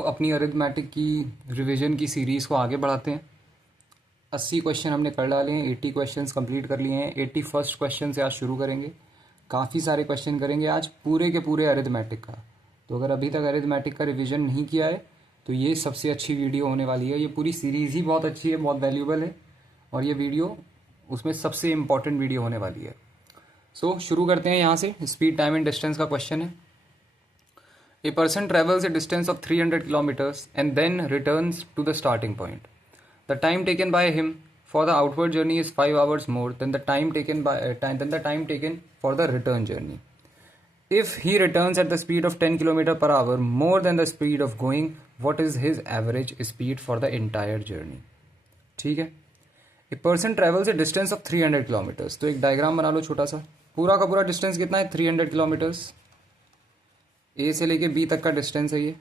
अपनी अरिथमेटिक की रिवीजन की सीरीज़ को आगे बढ़ाते हैं। 80 क्वेश्चन हमने कर डाले हैं, 80 क्वेश्चंस कंप्लीट कर लिए हैं। 81st क्वेश्चन से आज शुरू करेंगे। काफ़ी सारे क्वेश्चन करेंगे आज पूरे के पूरे अरिथमेटिक का। तो अगर अभी तक अरिथमेटिक का रिवीजन नहीं किया है तो ये सबसे अच्छी वीडियो होने वाली है। ये पूरी सीरीज़ ही बहुत अच्छी है, बहुत वैल्यूबल है और ये वीडियो उसमें सबसे इम्पॉर्टेंट वीडियो होने वाली है। शुरू करते हैं यहाँ से। स्पीड, टाइम एंड डिस्टेंस का क्वेश्चन है। A person travels a distance of 300 kilometers and then returns to the starting point. The time taken by him for the outward journey is 5 hours more than the time taken for the return journey. If he returns at the speed of 10 km per hour more than the speed of going, what is his average speed for the entire journey? ठीक है। A person travels A distance of 300 kilometres. तो एक diagram बना लो छोटा सा। पूरा का पूरा डिस्टेंस कितना है? 300 किलोमीटर्स। ए से लेके बी तक का डिस्टेंस है ये।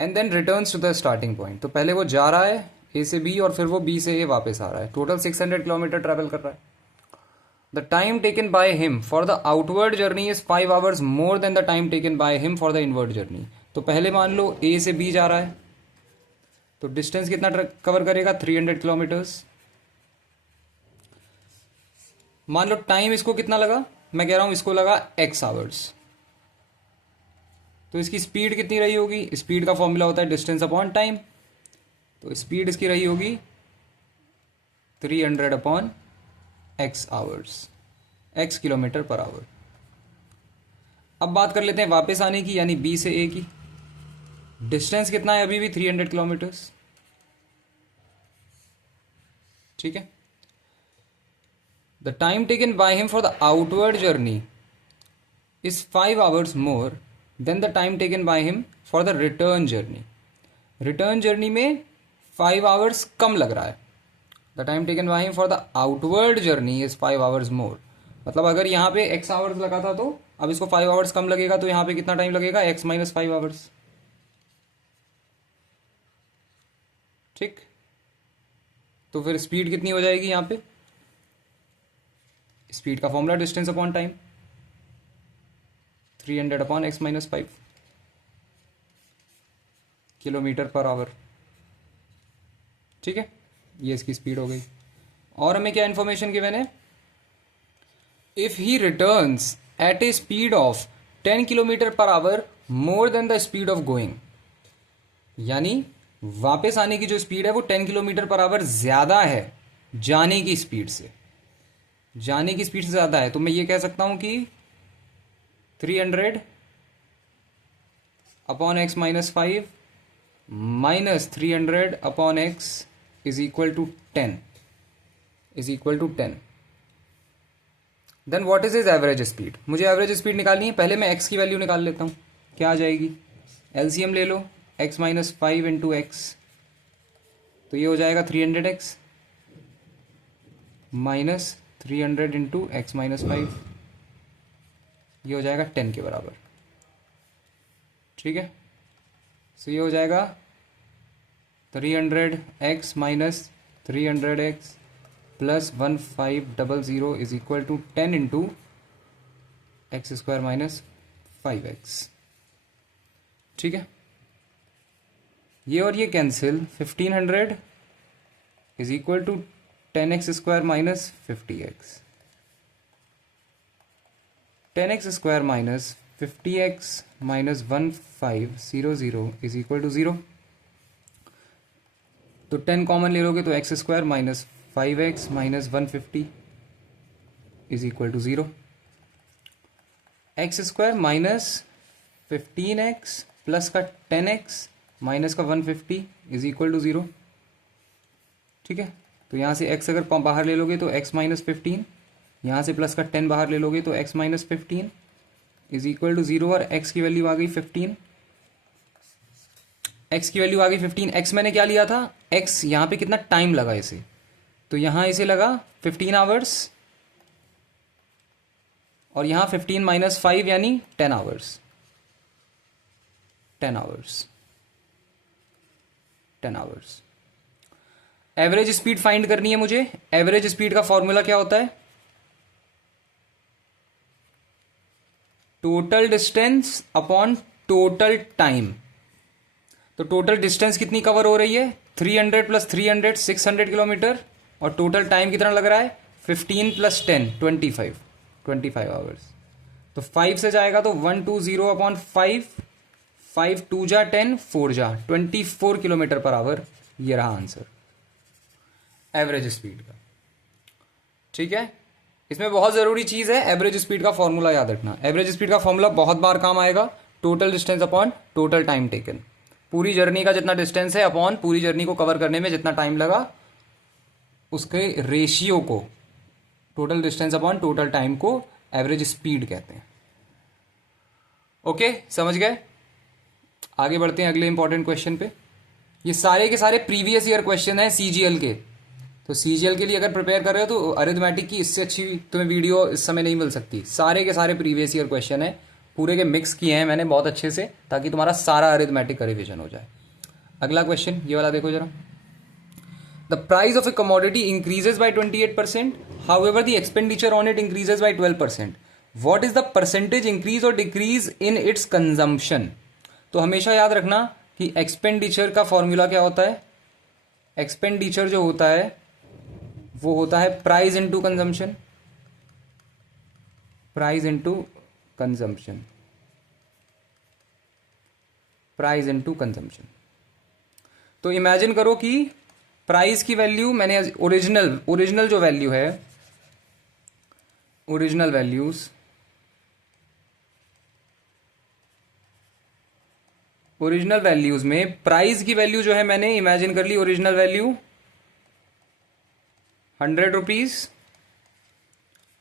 And then returns to the starting point. तो पहले वो जा रहा है ए से बी और फिर वो बी से ए वापस आ रहा है। टोटल 600 किलोमीटर ट्रेवल कर रहा है। The time taken by him for the outward journey is 5 hours more than the time taken by him for the inward journey. तो पहले मान लो ए से बी जा रहा है तो डिस्टेंस कितना कवर करेगा? 300 किलोमीटर्स। मान लो टाइम इसको कितना लगा? मैं कह रहा हूं इसको लगा x आवर्स। तो इसकी स्पीड कितनी रही होगी? स्पीड का फॉर्मूला होता है डिस्टेंस अपॉन टाइम। तो स्पीड इसकी रही होगी 300 upon x hours, x kilometre per our. अब बात कर लेते हैं वापस आने की, यानी b से a की। डिस्टेंस कितना है? अभी भी 300 किलोमीटर्स। ठीक है। The time taken by him for the outward journey is 5 hours more than the time taken by him for the return journey. Return journey में 5 hours कम लग रहा है। The time taken by him for the outward journey is 5 hours more. मतलब अगर यहाँ पे x hours लगा था तो अब इसको 5 hours कम लगेगा, तो यहाँ पे कितना टाइम लगेगा? x minus 5 hours। ठीक। तो फिर स्पीड कितनी हो जाएगी यहाँ पे? स्पीड का formula distance upon time, 300 upon x minus 5 kilometre per our. ठीक है, ये इसकी स्पीड हो गई। और हमें क्या इंफॉर्मेशन गिवन है? If he returns at a speed of 10 kilometre per hour more than the speed of going, यानी वापस आने की जो स्पीड है वो 10 किलोमीटर पर आवर ज्यादा है जाने की स्पीड से। जाने की स्पीड से ज्यादा है, तो मैं ये कह सकता हूं कि 300 upon x minus 5 minus 300 upon x is equal to 10 then what is is average speed? मुझे एवरेज स्पीड निकालनी है। पहले मैं x की वैल्यू निकाल लेता हूं। क्या आ जाएगी? एलसीएम ले लो, x माइनस 5 इंटू एक्स, तो ये हो जाएगा 300x minus 300 into x minus 5, ये हो जाएगा 10 के बराबर। ठीक है। सो ये हो जाएगा 300x minus 300x plus 1500 is equal to 10 into x square minus 5x। ठीक है। ये और ये cancel, 1500 is equal to 10x square minus 50x। 10x square minus 50x minus 1500 is equal to 0। तो 10 कॉमन ले लोगे तो x square minus 5x minus 150 is equal to 0। X square minus 15x plus का 10x माइनस का 150 is equal to 0। ठीक है। तो यहाँ से x अगर बाहर ले लोगे तो x माइनस 15, यहाँ से प्लस का 10 बाहर ले लोगे तो x minus 15 is equal to 0 और x की वैल्यू आ गई 15। x की वैल्यू आ गई 15। x मैंने क्या लिया था? x यहाँ पे कितना टाइम लगा इसे, तो यहाँ इसे लगा 15 आवर्स और यहाँ 15 माइनस 5 यानी 10 hours. 10 hours. Average speed find करनी है मुझे। एवरेज स्पीड का फॉर्मूला क्या होता है? Total distance upon total time. तो टोटल डिस्टेंस कितनी कवर हो रही है, 300 प्लस 300 600 किलोमीटर, और टोटल टाइम कितना लग रहा है, 15 प्लस 10 25 आवर्स। तो 5 से जाएगा तो 120 अपॉन 5, 5 2 जा 10, 4 जा 24 किलोमीटर पर आवर। ये रहा आंसर एवरेज स्पीड का। ठीक है, इसमें बहुत ज़रूरी चीज़ है एवरेज स्पीड का फॉर्मूला याद रखना। एवरेज स्पीड का फॉर्मूला बहुत बार काम आएगा, total distance upon total time taken. पूरी जर्नी का जितना डिस्टेंस है अपॉन पूरी जर्नी को कवर करने में जितना टाइम लगा, उसके रेशियो को, total distance upon total time को एवरेज स्पीड कहते हैं। ओके, समझ गए। आगे बढ़ते हैं अगले इंपॉर्टेंट क्वेश्चन पे। ये सारे के सारे प्रीवियस ईयर क्वेश्चन हैं सीजीएल के। तो सीजीएल के लिए अगर प्रिपेयर कर रहे हो तो अरिथमेटिक की इससे अच्छी तुम्हें वीडियो इस समय नहीं मिल सकती। सारे के सारे प्रीवियस ईयर क्वेश्चन है, पूरे के मिक्स किए हैं मैंने बहुत अच्छे से, ताकि तुम्हारा सारा अरिथमेटिक का रिविजन हो जाए। अगला क्वेश्चन ये वाला देखो जरा। The price of A commodity increases by 28%, however the expenditure on it increases by 12%। What is the percentage increase और डिक्रीज इन इट्स कंजम्पशन। तो हमेशा याद रखना कि एक्सपेंडिचर का फॉर्मूला क्या होता है। एक्सपेंडिचर जो होता है वो होता है price into consumption, price into consumption, price into consumption. तो इमेजिन करो कि प्राइस की वैल्यू मैंने ओरिजिनल जो वैल्यू है, ओरिजिनल वैल्यूज, ओरिजिनल वैल्यूज में प्राइस की वैल्यू जो है मैंने इमेजिन कर ली ओरिजिनल वैल्यू 100 रुपीज,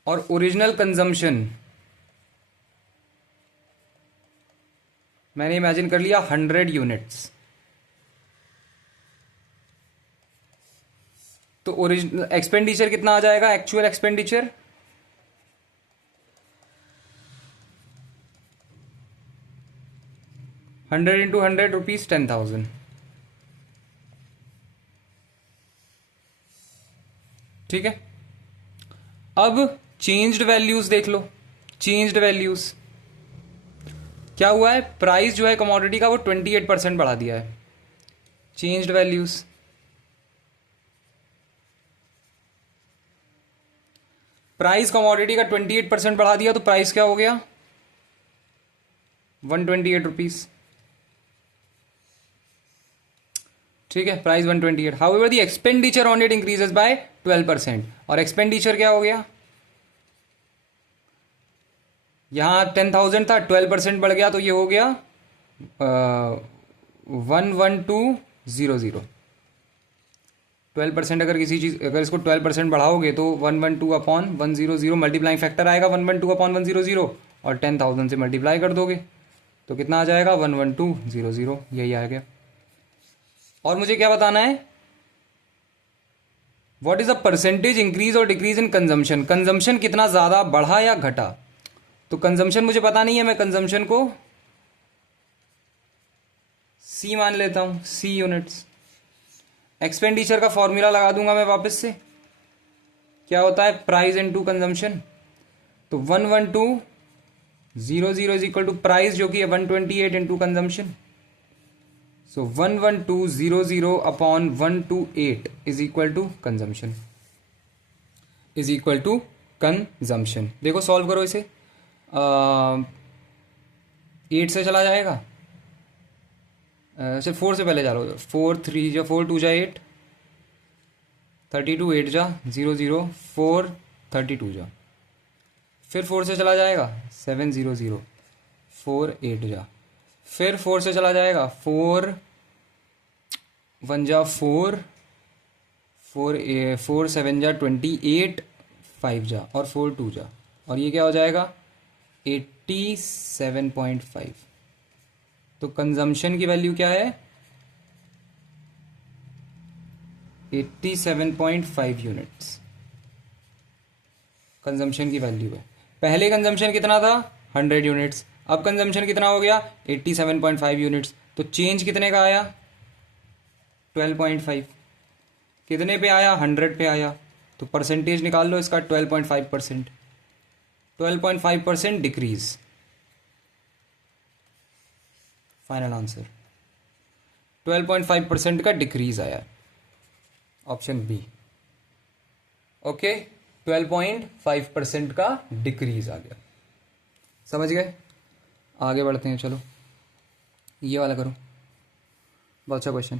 और ओरिजिनल कंजम्पशन मैंने इमेजिन कर लिया 100 यूनिट्स। तो ओरिजिनल एक्सपेंडिचर कितना आ जाएगा, एक्चुअल एक्सपेंडिचर 100 इंटू 100 रुपीज 10,000। ठीक है, अब चेंज्ड वैल्यूज देख लो। चेंज्ड वैल्यूज क्या हुआ है, प्राइस जो है कमोडिटी का वो 28% बढ़ा दिया है। चेंज्ड वैल्यूज प्राइस कमोडिटी का 28% बढ़ा दिया, तो प्राइस क्या हो गया 128 रुपीज। ठीक है, price 128। However the expenditure on it increases by 12%, और एक्सपेंडिचर क्या हो गया, यहां 10,000 था, 12% बढ़ गया तो ये हो गया 11200। 12% अगर किसी चीज, अगर इसको 12% बढ़ाओगे तो 112 अपॉन 100, मल्टीप्लाइंग फैक्टर आएगा 112 अपॉन 100, और 10,000 से मल्टीप्लाई कर दोगे तो कितना आ जाएगा 11200, यही आ गया। और मुझे क्या बताना है, what is the percentage increase और डिक्रीज इन कंजम्पशन। कंजम्पशन कितना ज्यादा बढ़ा या घटा। तो कंजम्पशन मुझे पता नहीं है, मैं कंजम्पशन को सी मान लेता हूं, सी यूनिट्स। एक्सपेंडिचर का फॉर्मूला लगा दूंगा मैं वापस से, क्या होता है प्राइस इनटू कंजम्पशन। तो 11200 इज इक्वल टू प्राइस जो कि है 128 इंटू consumption. So 11200 upon 128 is equal to consumption, is equal to consumption. देखो सॉल्व करो इसे, 8 से चला जाएगा, सिर्फ 4 से पहले जा लो, 4 3 जा 4 2 जा 8, 32 8 जा 00 4 32 जा, फिर 4 से चला जाएगा 700 4 8 जा, फिर 4 से चला जाएगा 4 1 जा 4 4 7 जा 28 5 जा, और 4 2 जा, और ये क्या हो जाएगा 87.5। तो कंजम्पशन की वैल्यू क्या है 87.5 यूनिट्स कंजम्पशन की वैल्यू है। पहले कंजम्पशन कितना था 100 यूनिट्स, अब कंजम्पशन कितना हो गया 87.5 यूनिट्स। तो चेंज कितने का आया 12.5। कितने पे आया 100 पे आया, तो परसेंटेज निकाल लो इसका 12.5%। 12.5% डिक्रीज। फाइनल आंसर 12.5% का डिक्रीज आया है, ऑप्शन बी। ओके, 12.5% का डिक्रीज आ गया, समझ गए। आगे बढ़ते हैं, चलो ये वाला करो, बहुत अच्छा question.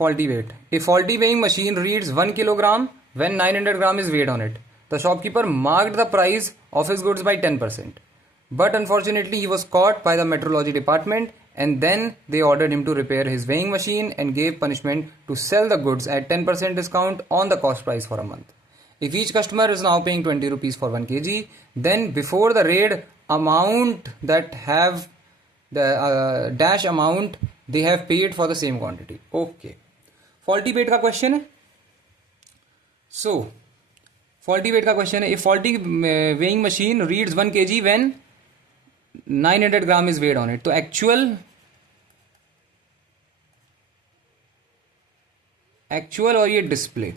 Faulty weight. A faulty weighing machine reads 1 kilogram when 900 gram is weighed on it. The shopkeeper marked the price of his goods by 10%. But unfortunately, he was caught by the metrology department, and then they ordered him to repair his weighing machine and gave punishment to sell the goods at 10% discount on the cost price for a month. If each customer is now paying 20 rupees for 1 kg, then before the raid amount that have the dash amount they have paid for the same quantity. Okay. Faulty weight का question है। So faulty weight का question है, a faulty weighing machine reads 1 kg when 900 gram is weighed on it. तो actual और ये display,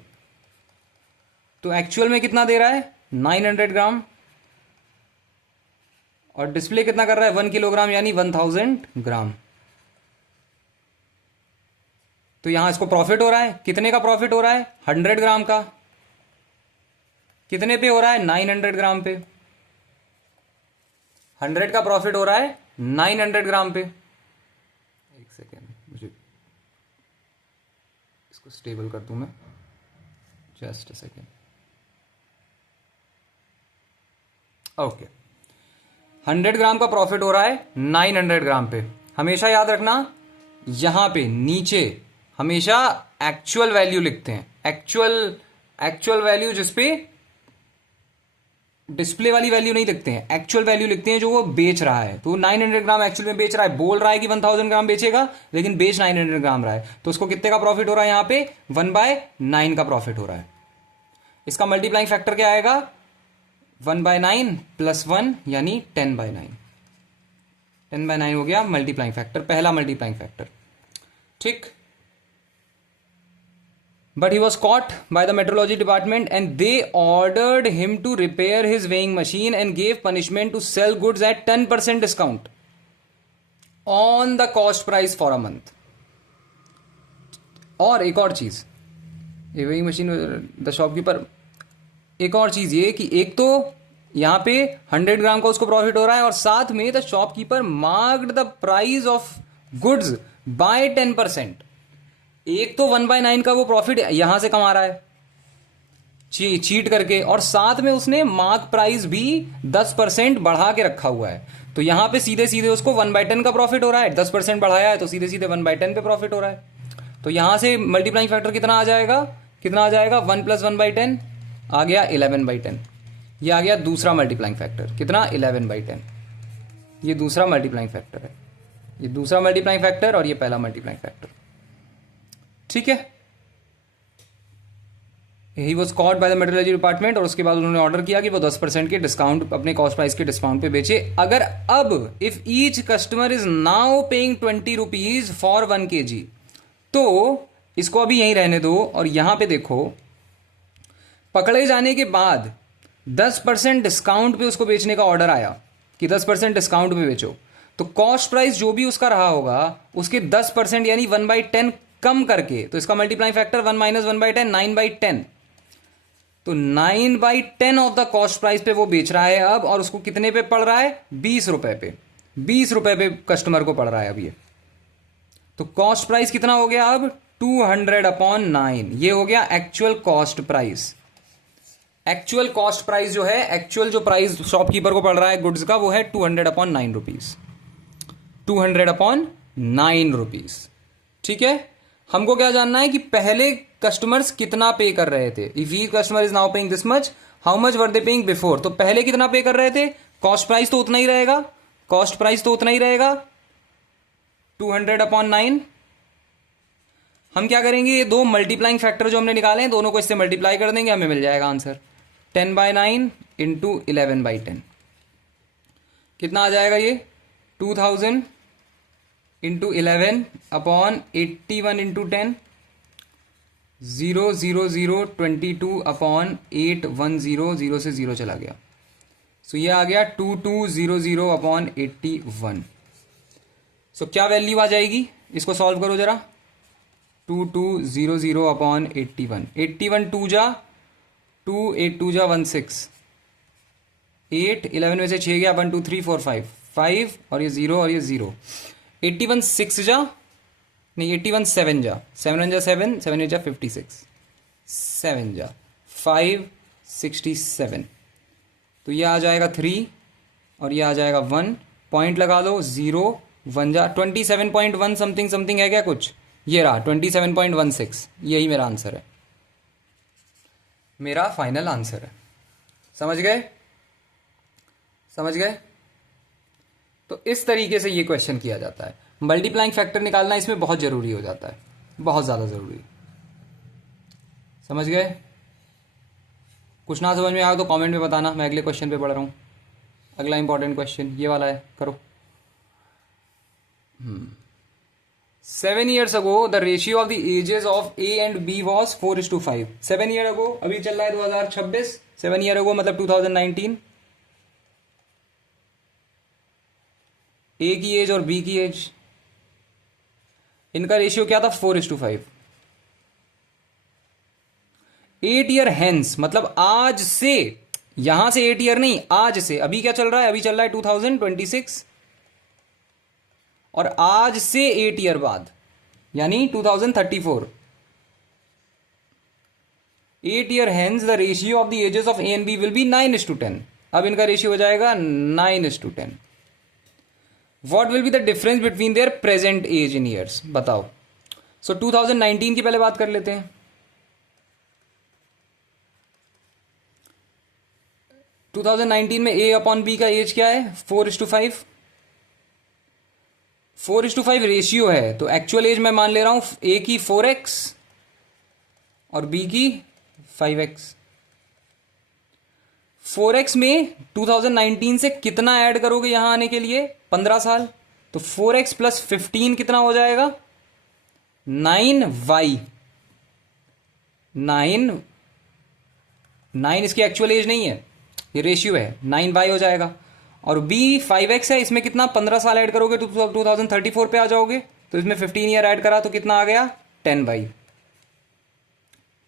तो actual में कितना दे रहा है 900 ग्राम, और डिस्प्ले कितना कर रहा है 1 किलोग्राम यानी 1000 ग्राम। तो यहां इसको प्रॉफिट हो रहा है, कितने का प्रॉफिट हो रहा है 100 ग्राम का। कितने पे हो रहा है 900 ग्राम पे। 100 का प्रॉफिट हो रहा है 900 ग्राम पे। एक सेकेंड, मुझे इसको स्टेबल कर दूं मैं, जस्ट अ सेकेंड। ओके, 100 ग्राम का प्रॉफिट हो रहा है 900 ग्राम पे। हमेशा याद रखना, यहां पे नीचे हमेशा एक्चुअल वैल्यू लिखते हैं, एक्चुअल वैल्यू जिसपे डिस्प्ले वाली वैल्यू नहीं लिखते हैं, एक्चुअल वैल्यू लिखते हैं जो वो बेच रहा है। तो 900 ग्राम एक्चुअल में बेच रहा है, बोल रहा है कि 1000 ग्राम बेचेगा लेकिन बेच 900 ग्राम रहा है, तो उसको कितने का प्रॉफिट हो रहा है यहां पे 1/9 का प्रॉफिट हो रहा है। इसका मल्टीप्लाइंग फैक्टर क्या आएगा 1/9 + 1 यानी 10/9। 10/9 हो गया मल्टीप्लाइंग फैक्टर, पहला मल्टीप्लाइंग फैक्टर, ठीक। But he was caught by the metrology department and they ordered him to repair his weighing machine and gave punishment to sell goods at 10% discount on the cost price for a month. और एक और चीज, ये weighing machine the shopkeeper, एक और चीज ये कि एक तो यहां पे 100 ग्राम का उसको प्रॉफिट हो रहा है और साथ में the shopkeeper marked the price of goods by 10%। एक तो 1/9 का वो प्रॉफिट यहां से कमा रहा है चीट करके, और साथ में उसने मार्क प्राइस भी 10% बढ़ा के रखा हुआ है। तो यहां पे सीधे सीधे उसको 1/10 का प्रॉफिट हो रहा है, 10% बढ़ाया है तो सीधे सीधे 1/10 पे प्रॉफिट हो रहा है। तो यहां से मल्टीप्लाइंग फैक्टर कितना आ जाएगा 1 + 1/10 आ गया 11/10। ये आ गया दूसरा मल्टीप्लाइंग फैक्टर, कितना 11/10। ये दूसरा मल्टीप्लाइंग फैक्टर है, ये दूसरा मल्टीप्लाइंग फैक्टर और ये पहला मल्टीप्लाइंग फैक्टर, ठीक है। He was caught by the metrology department, और उसके बाद उन्होंने ऑर्डर किया कि वो 10% के डिस्काउंट अपने कॉस्ट प्राइस के डिस्काउंट पे बेचे। अगर अब if each customer is now paying 20 rupees for 1 kg, तो इसको अभी यहीं रहने दो और यहां पे देखो, पकड़े जाने के बाद 10% डिस्काउंट पे उसको बेचने का ऑर्डर आया कि 10% डिस्काउंट पे बेचो, तो कॉस्ट प्राइस जो भी उसका रहा होगा उसके 10% यानी 1/10 कम करके, तो इसका मल्टीप्लाइंग फैक्टर 1 - 1/10 9/10, तो 9/10 ऑफ द कॉस्ट प्राइस पे वो बेच रहा है अब, और उसको कितने पे पड़ रहा है 20 रुपए पे, 20 रुपए पे कस्टमर को पड़ रहा है अब ये। तो कॉस्ट प्राइस कितना हो गया अब 200/9, ये हो गया actual cost price. Actual cost price जो है, एक्चुअल जो प्राइस शॉपकीपर को पड़ रहा है गुड्स का, वो है 200/9 रुपीज, 200/9 रुपीज, ठीक है। हमको क्या जानना है कि पहले कस्टमर्स कितना पे कर रहे थे। If each customer is now paying this much, how much were they paying before. तो पहले कितना पे कर रहे थे, कॉस्ट प्राइस तो उतना ही रहेगा, कॉस्ट प्राइस तो उतना ही रहेगा 200/9। हम क्या करेंगे, ये दो मल्टीप्लाइंग फैक्टर जो हमने निकाले हैं दोनों को इससे मल्टीप्लाई कर देंगे, हमें मिल जाएगा आंसर 10/9 × 11/10। कितना आ जाएगा ये 2000 × 11/81 × 10, 00022/810, 0 से 0 चला गया, सो ये आ गया 2200/81। सो क्या वैल्यू आ जाएगी, इसको सॉल्व करो जरा। 2200 अपॉन 81, 81 टू जा 2, 8 टू जा 16, 8, 11 में से 6 गया, 1 2 3 4 5, 5 और ये 0 और ये 0। 81 6 जा, नहीं 81 7 जा, 7 1 जा 7, 7 8 जा 56, 7 जा 5 67। तो ये आ जाएगा 3 और ये आ जाएगा 1, पॉइंट लगा लो, 0 1 जा 27.1 समथिंग समथिंग है क्या कुछ, ये रहा 27.16, यही मेरा आंसर है, मेरा फाइनल आंसर है। समझ गए, समझ गए। तो इस तरीके से ये क्वेश्चन किया जाता है। मल्टीप्लाइंग फैक्टर निकालना इसमें बहुत ज़रूरी हो जाता है, बहुत ज़्यादा ज़रूरी। समझ गए। कुछ ना समझ में आया तो कमेंट में बताना, मैं अगले क्वेश्चन पे पढ़ रहा हूँ। अगला इंपॉर्टेंट क्वेश्चन ये वाला है, करो। 7 years ago the ratio of the ages of A and B was 4:5। 7 year ago, अभी चल रहा है 2026, 7 year ago मतलब 2019। A की एज और B की एज, इनका रेशियो क्या था, 4:5। 8 year hence मतलब आज से, यहां से 8 year नहीं, आज से। अभी क्या चल रहा है, अभी चल रहा है 2026, और आज से 8 year बाद यानी 2034। 8 year hence the ratio of the ages of A and B will be 9:10। अब इनका रेशियो हो जाएगा 9:10। What will be the difference between their present age in years, बताओ। सो 2019 की पहले बात कर लेते हैं। 2019 में A अपॉन B का एज क्या है, 4:5। 4:5 रेशियो है, तो एक्चुअल एज मैं मान ले रहा हूं A की 4x और B की 5x। 4x में 2019 से कितना ऐड करोगे यहां आने के लिए, 15 साल। तो 4x प्लस 15 कितना हो जाएगा, 9y। 9 इसकी एक्चुअल एज नहीं है, ये रेशियो है, 9y हो जाएगा। और B 5x है, इसमें कितना 15 साल ऐड करोगे तो 2034 पे आ जाओगे। तो इसमें 15 ईयर ऐड करा तो कितना आ गया, 10y।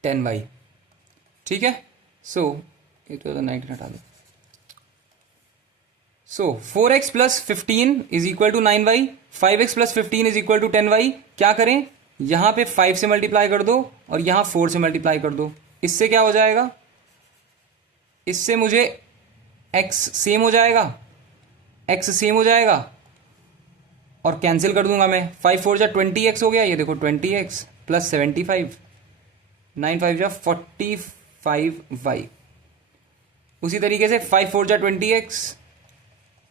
10y, ठीक है। सो 2019 हटा दो। So 4x plus 15 is equal to 9y, 5x plus 15 is equal to 10y। क्या करें, यहां पे 5 से मल्टीप्लाई कर दो और यहां 4 से मल्टीप्लाई कर दो। इससे क्या हो जाएगा, इससे मुझे x सेम हो जाएगा, x सेम हो जाएगा और कैंसिल कर दूंगा मैं। 5 4 जा 20x हो गया, ये देखो 20x प्लस 75, 9 5 जा 45y। उसी तरीके से 5 4 जा 20x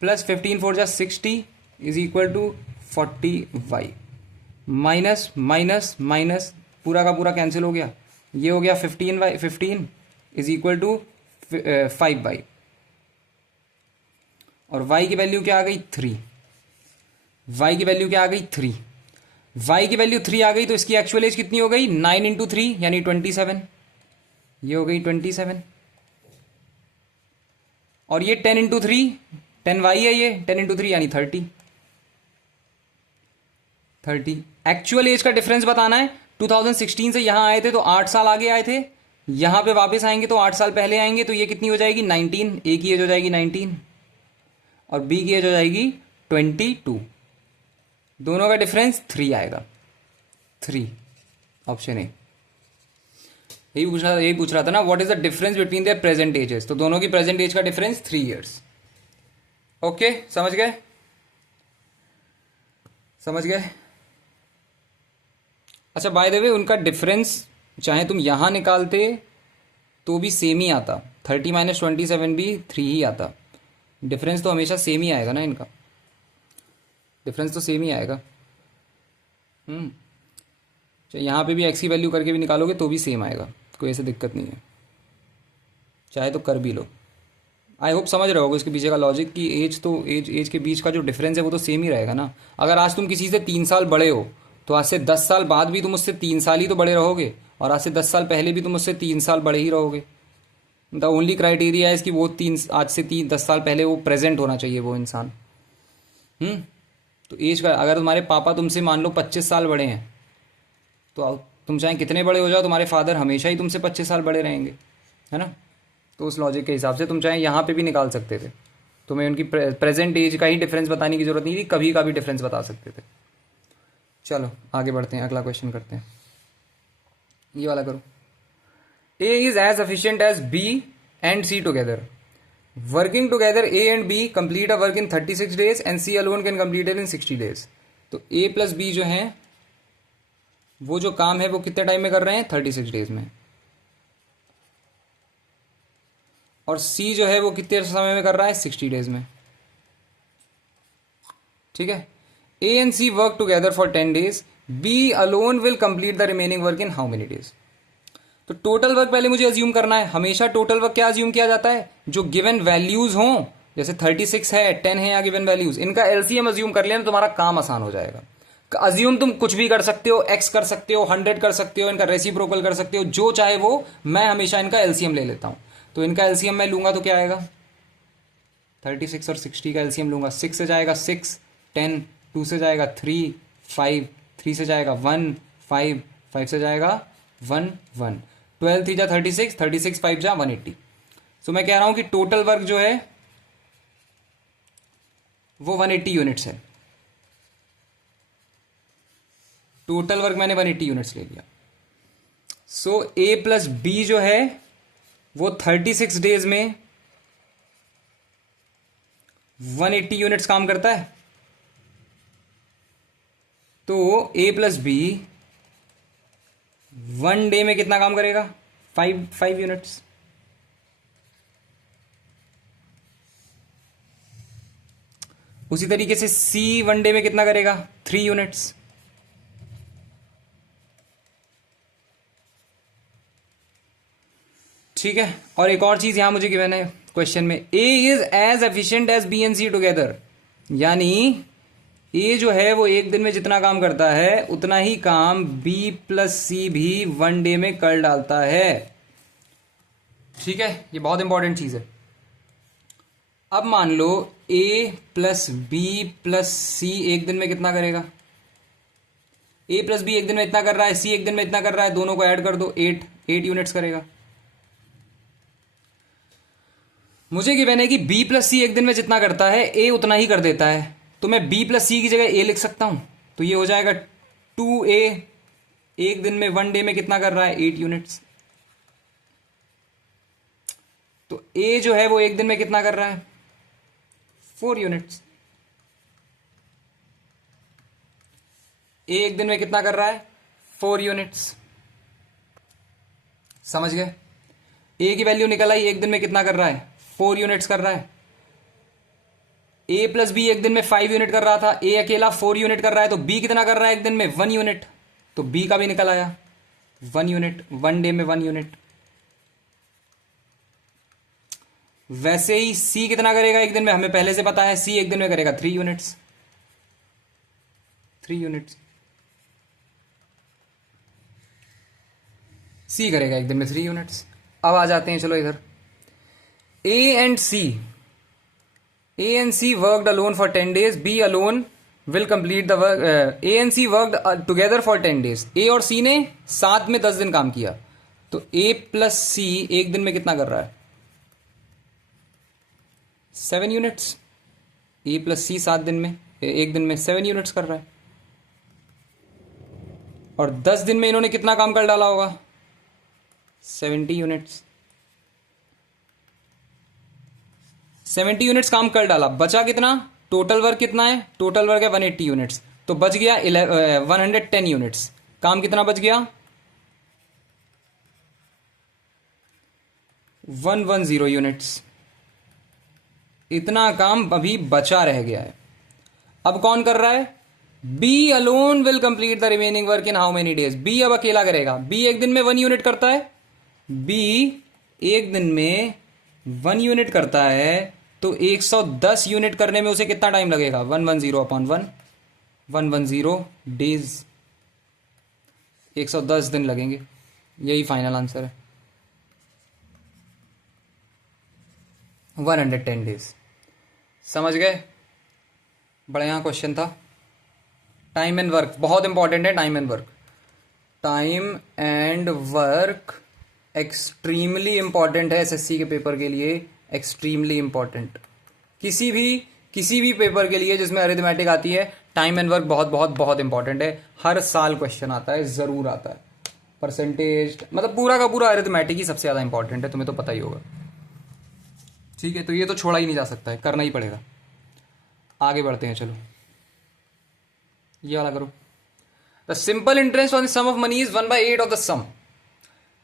प्लस 15 4 जा 60 is equal to 40y। Minus minus minus पूरा का पूरा कैंसिल हो गया, ये हो गया 15y, 15 is equal to 5y। और y की वैल्यू क्या आ गई, 3। y की वैल्यू क्या आ गई, 3। y की वैल्यू 3 आ गई तो इसकी एक्चुअल एज कितनी हो गई, 9 इंटू 3 यानी 27। ये हो गई 27। और ये 10 इंटू 3, 10y है, ये 10 इंटू 3 यानी 30। एक्चुअल एज का डिफरेंस बताना है। 2016 से यहां आए थे तो 8 साल आगे आए थे, यहां पे वापस आएंगे तो 8 साल पहले आएंगे, तो ये कितनी हो जाएगी, 19। ए की एज हो जाएगी 19 और बी की एज हो जाएगी 22। दोनों का डिफरेंस 3 आएगा, 3 ऑप्शन ए। यही पूछ रहा था ना, what is the difference between their present ages. तो दोनों की प्रेजेंट एज का डिफरेंस 3 इयर्स। ओके, समझ गए, समझ गए। अच्छा, बाय द वे उनका डिफरेंस चाहे तुम यहां निकालते तो भी सेम ही आता, 30 माइनस 27 भी 3 ही आता। डिफरेंस तो हमेशा सेम ही आएगा ना, इनका डिफरेंस तो सेम ही आएगा। चाहे यहाँ पे भी एक्स की वैल्यू करके भी निकालोगे तो भी सेम आएगा, कोई ऐसी दिक्कत नहीं है, चाहे तो कर भी लो। आई होप समझ रहे होगे इसके पीछे का लॉजिक कि एज तो एज के बीच का जो डिफरेंस है वो तो सेम ही रहेगा ना। अगर आज तुम किसी से 3 साल बड़े हो तो आज से 10 साल बाद भी तुम उससे 3 साल ही तो बड़े रहोगे, और आज से 10 साल पहले भी तुम उससे 3 साल बड़े ही रहोगे। द ओनली क्राइटेरिया है कि वो आज से 10 साल पहले वो प्रेजेंट होना चाहिए वो इंसान। तो एज का, अगर तुम्हारे पापा तुमसे मान लो 25 साल बड़े हैं, तो तुम चाहे कितने बड़े हो जाओ, तुम्हारे फादर हमेशा ही तुमसे 25 साल बड़े रहेंगे, है ना। तो उस लॉजिक के हिसाब से तुम चाहे यहाँ पे भी निकाल सकते थे, तुम्हें उनकी प्रेजेंट एज का ही डिफरेंस बताने की जरूरत नहीं थी, कभी का भी डिफरेंस बता सकते थे। चलो आगे बढ़ते हैं, अगला क्वेश्चन करते हैं। ये वाला करो। A is as efficient as B and C together. Working together A and B complete a work in 36 days and C alone can complete it in 60 days. तो ए प्लस बी जो है वो जो काम है वो कितने टाइम में कर रहे हैं, 36 डेज में। और सी जो है वो कितने समय में कर रहा है, 60 डेज में। ठीक है। A and C work together for 10 days, B alone will complete the remaining work in how many days. तो टोटल वर्क पहले मुझे अज्यूम करना है। हमेशा टोटल वर्क क्या अज्यूम किया जाता है, जो गिवन वैल्यूज हों, जैसे 36 है, 10 है या गिवन वैल्यूज, इनका एलसीएम अज्यूम कर लिया ना, तुम्हारा काम आसान हो जाएगा। अज्यूम तुम कुछ भी कर सकते हो, एक्स कर सकते हो, 100 कर सकते हो, इनका रेसिप्रोकल कर सकते हो, जो चाहे वो। मैं हमेशा इनका एलसीएम ले लेता हूं। तो इनका एलसीएम मैं लूंगा तो क्या आएगा, 36 और 60 का एलसीएम लूंगा। 6 से जाएगा 6, 10, 2 से जाएगा 3, 5, 3 से जाएगा 1, 5, 5 से जाएगा 1, 1, 12 3 जा 36, 36 5 जा 180। सो मैं कह रहा हूं कि टोटल वर्क जो है वो 180 यूनिट्स है। टोटल वर्क मैंने 180 यूनिट्स ले लिया। सो ए प्लस बी जो है वो 36 डेज में 180 यूनिट्स काम करता है। तो ए प्लस बी 1 डे में कितना काम करेगा, 5 यूनिट्स। उसी तरीके से सी 1 डे में कितना करेगा, 3 यूनिट्स। ठीक है। और एक और चीज यहां मुझे गिवन है क्वेश्चन में, A is as efficient as B and C together. यानी ए जो है वो एक दिन में जितना काम करता है उतना ही काम बी प्लस सी भी 1 डे में कर डालता है। ठीक है, ये बहुत इंपॉर्टेंट चीज है। अब मान लो ए प्लस बी प्लस सी एक दिन में कितना करेगा, ए प्लस बी एक दिन में इतना कर रहा है, सी एक दिन में इतना कर रहा है, दोनों को ऐड कर दो, 8 यूनिट्स करेगा। मुझे गिवन है कि बी प्लस सी एक दिन में जितना करता है ए उतना ही कर देता है, तो मैं बी प्लस सी की जगह ए लिख सकता हूं। तो ये हो जाएगा 2a, एक दिन में 1 डे में कितना कर रहा है, 8 यूनिट्स। तो ए जो है वो एक दिन में कितना कर रहा है, 4 यूनिट्स। ए एक दिन में कितना कर रहा है, 4 यूनिट्स। समझ गए, ए की वैल्यू निकल आई, एक दिन में कितना कर रहा है, 4 यूनिट्स कर रहा है। ए प्लस बी एक दिन में 5 यूनिट कर रहा था, ए अकेला 4 यूनिट कर रहा है, तो बी कितना कर रहा है एक दिन में, 1 यूनिट। तो बी का भी निकल आया 1 यूनिट, 1 डे में 1 यूनिट। वैसे ही सी कितना करेगा एक दिन में, हमें पहले से पता है, सी एक दिन में करेगा 3 यूनिट्स, 3 यूनिट्स। सी करेगा एक दिन में 3 यूनिट्स। अब आ जाते हैं, चलो इधर, A and C, A and C worked alone for 10 days. B alone will complete the work. A and C worked together for 10 days. A और C ने साथ में 10 दिन काम किया। तो A प्लस C एक दिन में कितना कर रहा है, 7 यूनिट्स। A प्लस C 7 दिन में, एक दिन में 7 यूनिट्स कर रहा है। और 10 दिन में इन्होंने कितना काम कर डाला होगा, 70 यूनिट्स। 70 यूनिट्स काम कर डाला, बचा कितना, टोटल वर्क कितना है, टोटल वर्क है 180 यूनिट्स, तो बच गया 110 यूनिट्स। काम कितना बच गया, 110 यूनिट्स। इतना काम अभी बचा रह गया है। अब कौन कर रहा है, B alone will complete the remaining work in how many days. B अब अकेला करेगा। बी एक दिन में 1 यूनिट करता है, बी एक दिन में 1 यूनिट करता है, तो 110 यूनिट करने में उसे कितना टाइम लगेगा, 110 अपॉन 1, 110 डेज, 110 दिन लगेंगे। यही फाइनल आंसर है, 110 डेज। समझ गए, बढ़िया क्वेश्चन था। टाइम एंड वर्क बहुत इंपॉर्टेंट है। Time and work, time and work extremely important है एसएससी के पेपर के लिए, एक्सट्रीमली इंपॉर्टेंट। किसी भी पेपर के लिए जिसमें अरिथमेटिक आती है, टाइम एंड वर्क बहुत बहुत बहुत इंपॉर्टेंट है। हर साल क्वेश्चन आता है, जरूर आता है। परसेंटेज मतलब पूरा का पूरा अरिथमेटिक ही सबसे ज्यादा इंपॉर्टेंट है, तुम्हें तो पता ही होगा। ठीक है, तो ये तो छोड़ा ही नहीं जा सकता है, करना ही पड़ेगा। आगे बढ़ते हैं, चलो ये वाला करो। The simple interest on the sum of money is 1/8 of the sum.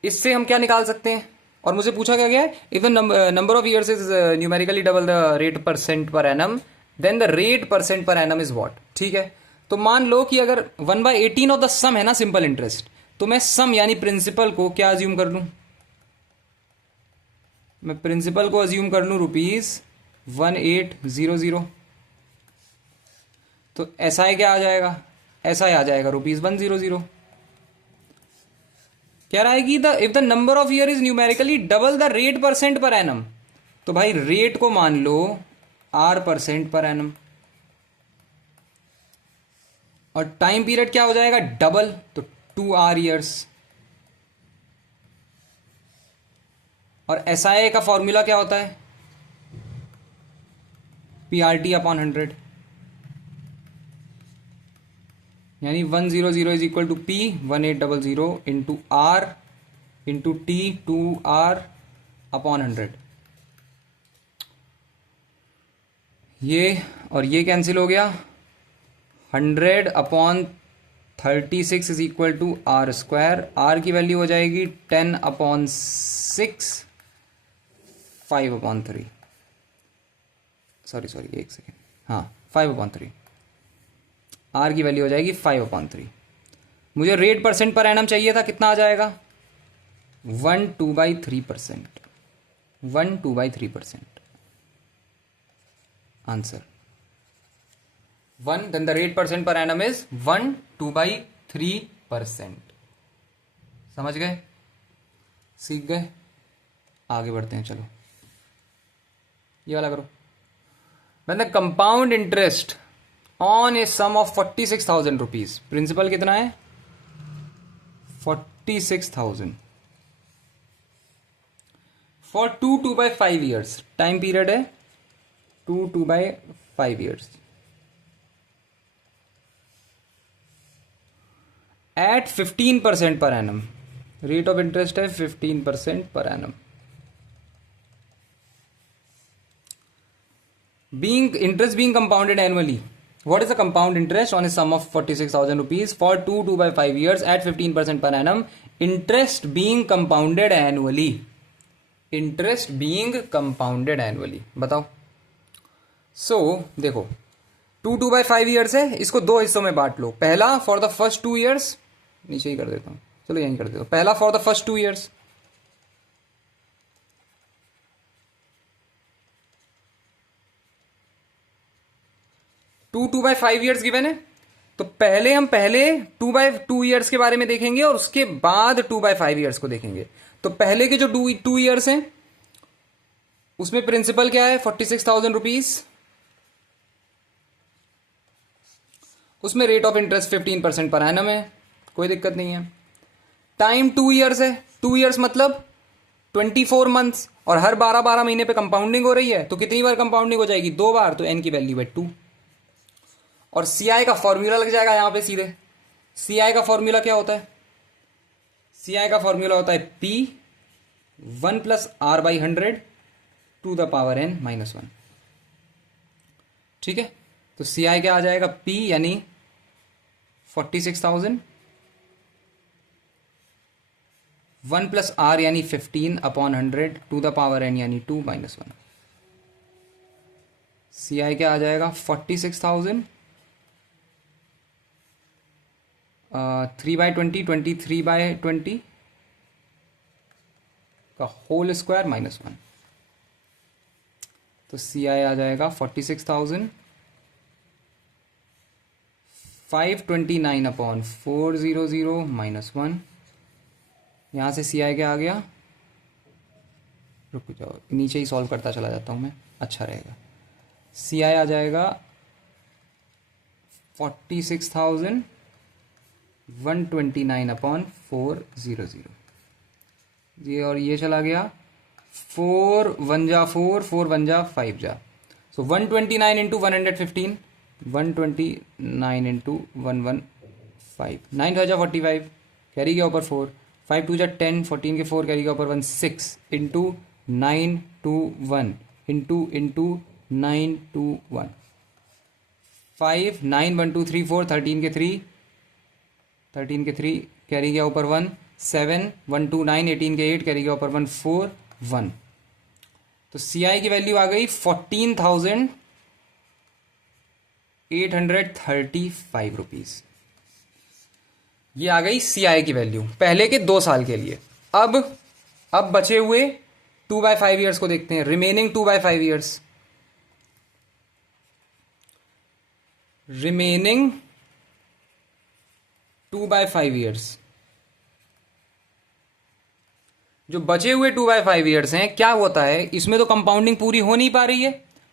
इससे हम क्या निकाल सकते हैं? और मुझे पूछा क्या गया है, if the number of years is numerically double the rate percent per annum, then the rate percent per annum is what. ठीक है, तो मान लो कि अगर 1/18 ऑफ द सम है ना सिंपल इंटरेस्ट, तो मैं सम यानी प्रिंसिपल को क्या अज्यूम कर लूं? मैं प्रिंसिपल को अज्यूम कर लूं ₹1800। तो SI क्या आ जाएगा? SI आ जाएगा ₹100। कह रहा है कि the if the number of year is numerically double the rate percent per annum, तो भाई रेट को मान लो R% पर एनम, और टाइम पीरियड क्या हो जाएगा? डबल, तो 2R ईयर्स। और SI का फॉर्मूला क्या होता है? PRT/100, यानी 100 is equal to P 1800 into R into T 2R/100। ये और ये कैंसिल हो गया। 100/36 is equal to R²। R की वैल्यू हो जाएगी 10/6 5/3। सॉरी एक सेकेंड, हाँ 5/3। R की वैल्यू हो जाएगी 5/3। मुझे रेट परसेंट पर एनम चाहिए था, कितना आ जाएगा? 1/2/3%। 1/2/3% answer 1। Then the rate percent per annum is 1/2/3%। समझ गए? सीख गए? आगे बढ़ते हैं, चलो ये वाला करो। When the compound interest on a sum of 46,000 rupees, principal कितना है? 46,000 for 2/5 years, टाइम पीरियड है 2/5 years at 15% per annum। Rate of interest है 15% per annum. Interest being compounded annually. What is the compound interest on a sum of 46,000 rupees for 2/5 years at 15% per annum? Interest being compounded annually. Interest being compounded annually. बताओ। देखो 2/5 years है, इसको दो हिस्सों में बांट लो। पहला फॉर द फर्स्ट 2 years, नीचे ही कर देता हूं, चलो यहीं कर देता हूं। पहला for the first 2 years, 2/5 years given है, तो पहले 2/2 years के बारे में देखेंगे और उसके बाद 2/5 years को देखेंगे। तो पहले के जो 2 years हैं उसमें प्रिंसिपल क्या है? 46,000 रुपीज। उसमें rate of interest 15% per annum है, कोई दिक्कत नहीं है। टाइम 2 years है, 2 years मतलब 24 months, और हर 12 महीने पे कंपाउंडिंग हो रही है, तो कितनी बार कंपाउंडिंग हो जाएगी? 2 बार, तो एन की वैल्यू है 2। और CI का फॉर्मूला लग जाएगा यहां पे सीधे। CI का फॉर्मूला क्या होता है? CI का फॉर्मूला होता है P 1 + R/100 to the power n - 1। ठीक है, तो CI क्या आ जाएगा? P यानी 46,000, 1 + R यानी 15/100 टू द पावर n यानी 2 - 1। CI क्या आ जाएगा? 46,000 3/20 23/20 का होल स्क्वायर -1। तो CI आ जाएगा 46,000 529/400 -1। यहां से CI क्या आ गया? रुक जाओ, नीचे ही सॉल्व करता चला जाता हूं मैं, अच्छा रहेगा। CI आ जाएगा 46,129 अपॉन 400 ये, और ये चला गया 4 1 जा 4 4 1 जा 5 जा, सो 129 इंटू 115, 129 इंटू 115, 9 5 जा 45, कैरी गया ऊपर 4, 5 2 जा 10, 14 के 4 कैरी गया ऊपर 1, 6 इंटू 9 2 1 इंटू 9 2 1, 5 9 1 2 3 4, 13 के 3, 13 के 3 कैरी गया ऊपर 1, 7 1 2 9, 18 के 8 कैरी गया ऊपर 1, 4 1, तो CI की वैल्यू आ गई 14,835 रुपीज। ये आ गई CI की वैल्यू पहले के 2 साल के लिए। अब बचे हुए 2/5 ईयर्स को देखते हैं, रिमेनिंग 2/5 ईयर्स, रिमेनिंग 2/5 ईयर्स, जो बचे हुए 2/5 ईयर्स हैं, क्या होता है इसमें तो कंपाउंडिंग पूरी हो नहीं पा रही है,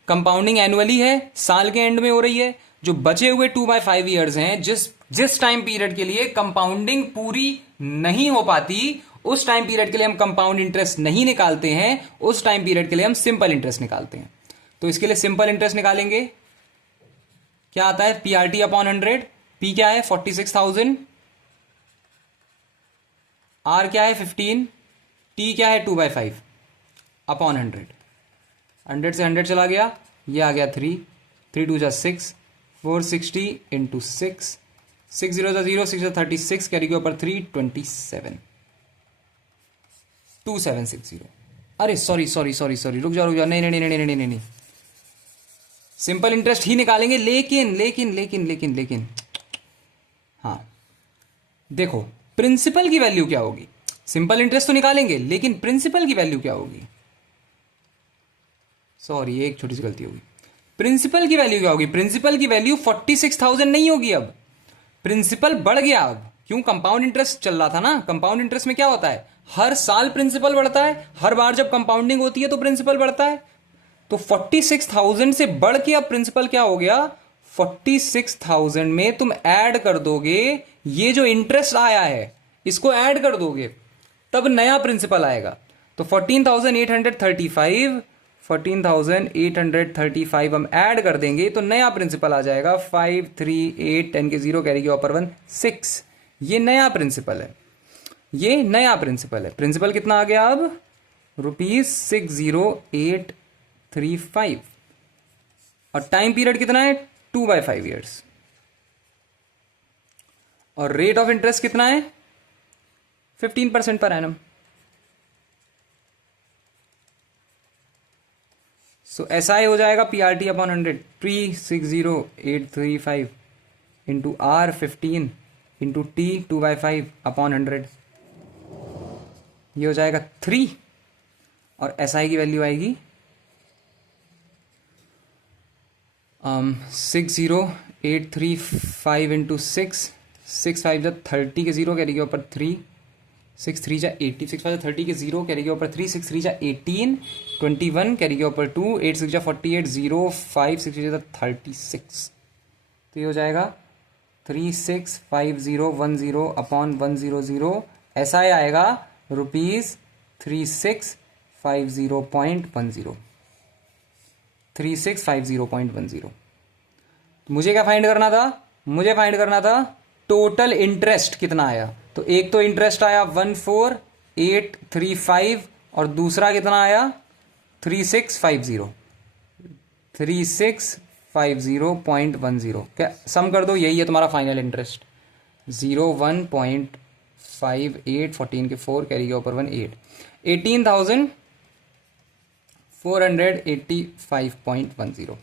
कंपाउंडिंग एनुअली है, साल के एंड में हो रही है। जो बचे हुए 2/5 ईयर्स हैं, जिस टाइम पीरियड के लिए कंपाउंडिंग पूरी नहीं हो पाती, उस टाइम पीरियड के लिए हम कंपाउंड इंटरेस्ट नहीं निकालते हैं, उस टाइम पीरियड के लिए हम सिंपल इंटरेस्ट निकालते हैं। तो इसके लिए सिंपल इंटरेस्ट निकालेंगे, क्या आता है PRT अपॉन 100, P क्या है 46,000, R क्या है 15, T क्या है 2/5 अपॉन 100, 100 से 100 चला गया, ये आ गया 3 3 2 जा 6, 460 इंटू 6, 6 0 जा 0, 6 जा 36, कैरी के ऊपर 3 27, 2760। अरे सॉरी रुक जाओ नहीं, सिंपल इंटरेस्ट ही निकालेंगे, लेकिन हाँ देखो प्रिंसिपल की वैल्यू क्या होगी, सिंपल इंटरेस्ट तो निकालेंगे लेकिन प्रिंसिपल की वैल्यू क्या होगी, सॉरी एक छोटी सी गलती होगी, प्रिंसिपल की वैल्यू क्या होगी, प्रिंसिपल की वैल्यू 46,000 नहीं होगी, अब प्रिंसिपल बढ़ गया। अब क्यों, कंपाउंड इंटरेस्ट चल रहा था ना, कंपाउंड इंटरेस्ट में क्या होता है, हर साल प्रिंसिपल बढ़ता है, हर बार जब कंपाउंडिंग होती है तो प्रिंसिपल बढ़ता है। तो 46,000 से बढ़ के अब प्रिंसिपल क्या हो गया, 46,000 में तुम ऐड कर दोगे ये जो इंटरेस्ट आया है, इसको ऐड कर दोगे तब नया प्रिंसिपल आएगा। तो 14,835 हम ऐड कर देंगे तो नया प्रिंसिपल आ जाएगा 5 3 8 10 के 0 कैरी के ऊपर 1 6, ये नया प्रिंसिपल है, ये नया प्रिंसिपल है। प्रिंसिपल कितना आ गया अब, ₹60835, और टाइम पीरियड कितना है 2/5 ईयर्स, और रेट ऑफ इंटरेस्ट कितना है 15% पर एनम। सो SI हो जाएगा PRT upon 100, 360,835 into R 15 into T 2/5 upon 100, ये हो जाएगा 3, और SI की वैल्यू आएगी 60835 इंटू 6, 6 5 जा 30 के 0 कैरी के ऊपर 3, 6 3 जा 80, 6 5 जा 30 के 0 कैरी के ऊपर 3, 6 3 जा 18, 21 कैरी के ऊपर 2, 8 6 जा 48, 0 5 6 जा 36, तो ये हो जाएगा 365010 अपॉन 100, SI आएगा ₹3650.10, 3650.10। मुझे क्या फाइंड करना था, मुझे फाइंड करना था टोटल इंटरेस्ट कितना आया। तो एक तो इंटरेस्ट आया 14,835 और दूसरा कितना आया 3650.10, क्या सम कर दो, यही है तुम्हारा फाइनल इंटरेस्ट, 01.58, 14 के 4 कैरी के ऊपर 1 8, 18,485.10,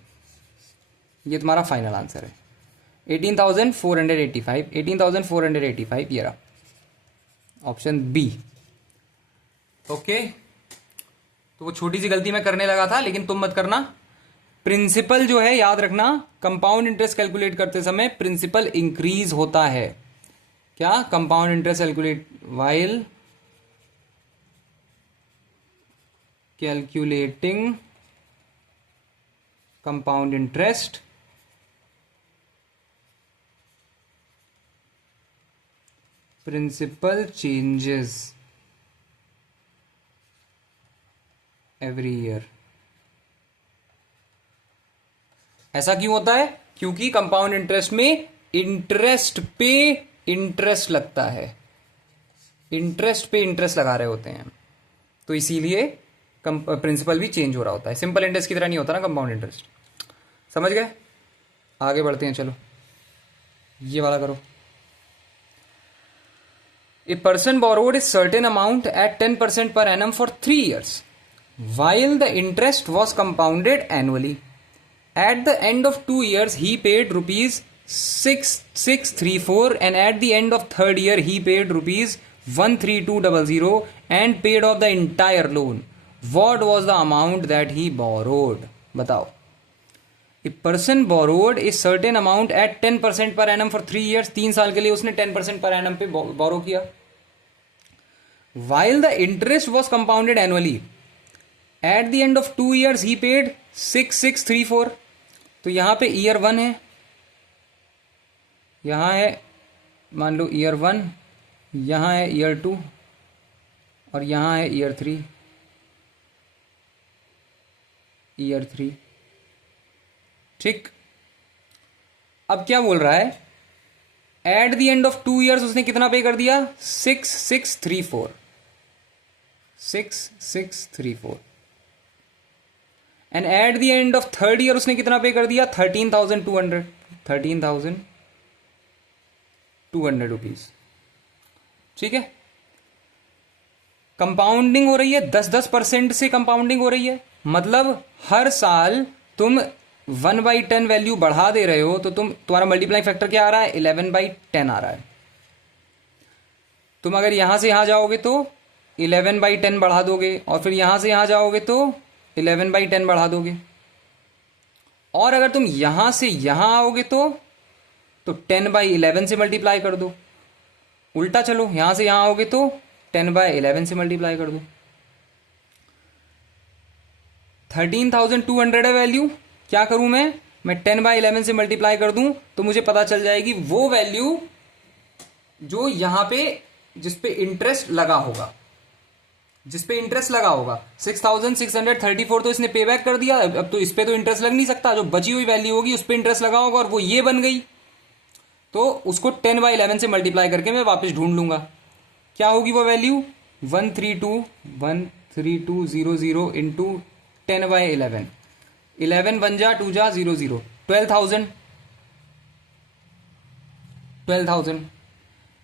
ये तुम्हारा फाइनल आंसर है 18,485, ये रहा ऑप्शन बी। ओके, तो वो छोटी सी गलती मैं करने लगा था लेकिन तुम मत करना। प्रिंसिपल जो है याद रखना, कंपाउंड इंटरेस्ट कैलकुलेट करते समय प्रिंसिपल इंक्रीज होता है। क्या, compound interest calculate while calculating compound interest principal changes every year. ऐसा क्यों होता है? क्योंकि कंपाउंड इंटरेस्ट में इंटरेस्ट पे इंटरेस्ट लगता है, इंटरेस्ट पे इंटरेस्ट लगा रहे होते हैं, तो इसीलिए प्रिंसिपल भी चेंज हो रहा होता है। सिंपल इंटरेस्ट की तरह नहीं होता ना कंपाउंड इंटरेस्ट। समझ गए? आगे बढ़ते हैं, चलो ये वाला करो। A person borrowed a certain amount at 10% per annum for 3 years while the interest was compounded annually. At the end of 2 years he paid rupees 6634 and at the end of third year he paid rupees 13200 and paid off the entire loan. What was the amount that he borrowed? बताओ। A person borrowed a certain amount at 10% per annum for 3 years. 3 साल के लिए उसने 10% per annum पे बोरो किया. While the interest was compounded annually, at the end of 2 years he paid 6634. तो यहां पे ईयर 1 है, यहां है मान लो ईयर 1, यहां है ईयर 2 और यहां है ईयर 3, ईयर 3. ठीक. अब क्या बोल रहा है? At the end of 2 years उसने कितना पे कर दिया? 6634. 6634. And at the end of third year उसने कितना पे कर दिया? 13,200. 13,200 रुपीज. ठीक है. कंपाउंडिंग हो रही है, 10-10% से कंपाउंडिंग हो रही है. मतलब हर साल तुम 1/10 वैल्यू बढ़ा दे रहे हो, तो तुम्हारा मल्टीप्लाइंग फैक्टर क्या आ रहा है? 11/10 आ रहा है. तुम अगर यहां से यहां जाओगे तो 11/10 बढ़ा दोगे, और फिर यहां से यहां जाओगे तो 11/10 बढ़ा दोगे, और अगर तुम यहां से यहां आओगे तो 10/11 से मल्टीप्लाई कर दो. उल्टा चलो, यहां से यहां आओगे तो 10/11 से मल्टीप्लाई कर दो. 13,200 है वैल्यू. क्या करूं मैं 10/11 से मल्टीप्लाई कर दूं तो मुझे पता चल जाएगी वो वैल्यू जो यहां पे जिसपे इंटरेस्ट लगा होगा. 6,634 तो इसने पे बैक कर दिया. अब तो इस पे तो इंटरेस्ट लग नहीं सकता. जो बची हुई वैल्यू होगी उस पे इंटरेस्ट लगा होगा, और वो ये बन गई. तो उसको 10/11 से मल्टीप्लाई करके मैं वापस ढूंढ लूंगा. क्या होगी वो वैल्यू? 13200 इंटू 10/11. 11 1 जा 2 जा 0 0. 12,000.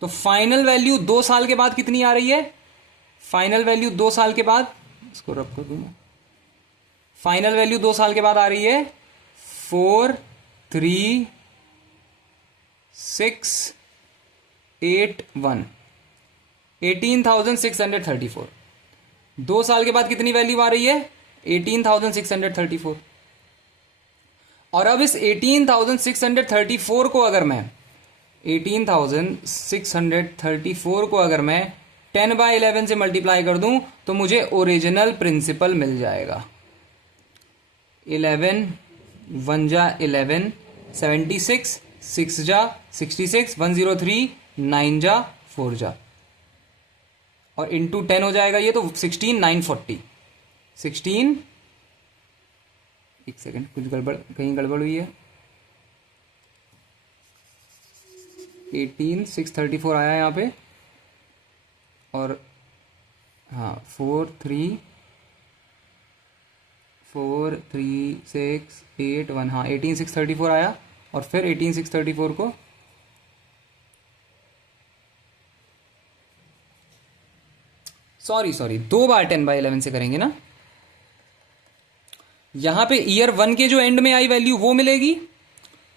तो फाइनल वैल्यू 2 साल के बाद कितनी आ रही है? फाइनल वैल्यू 2 साल के बाद, इसको रब कर दूंगा, फाइनल वैल्यू 2 साल के बाद आ रही है 43681. 18,634. 2 साल के बाद कितनी वैल्यू आ रही है? 18,634. और अब इस 18,634 को अगर मैं 10/11 से मल्टीप्लाई कर दूं तो मुझे ओरिजिनल प्रिंसिपल मिल जाएगा. 11 1 जा 11, 76, 6 जा 66, 103, 9 जा 4 जा, और इंटू 10 हो जाएगा ये, तो 16,940. 16, एक सेकेंड, कुछ गड़बड़, कहीं गड़बड़ हुई है. 18,634 आया यहाँ पे, और हाँ 43681, हाँ 18,634 आया. और फिर 18,634 को सॉरी 2 बार 10/11 से करेंगे ना. यहां पे ईयर 1 के जो एंड में आई वैल्यू वो मिलेगी,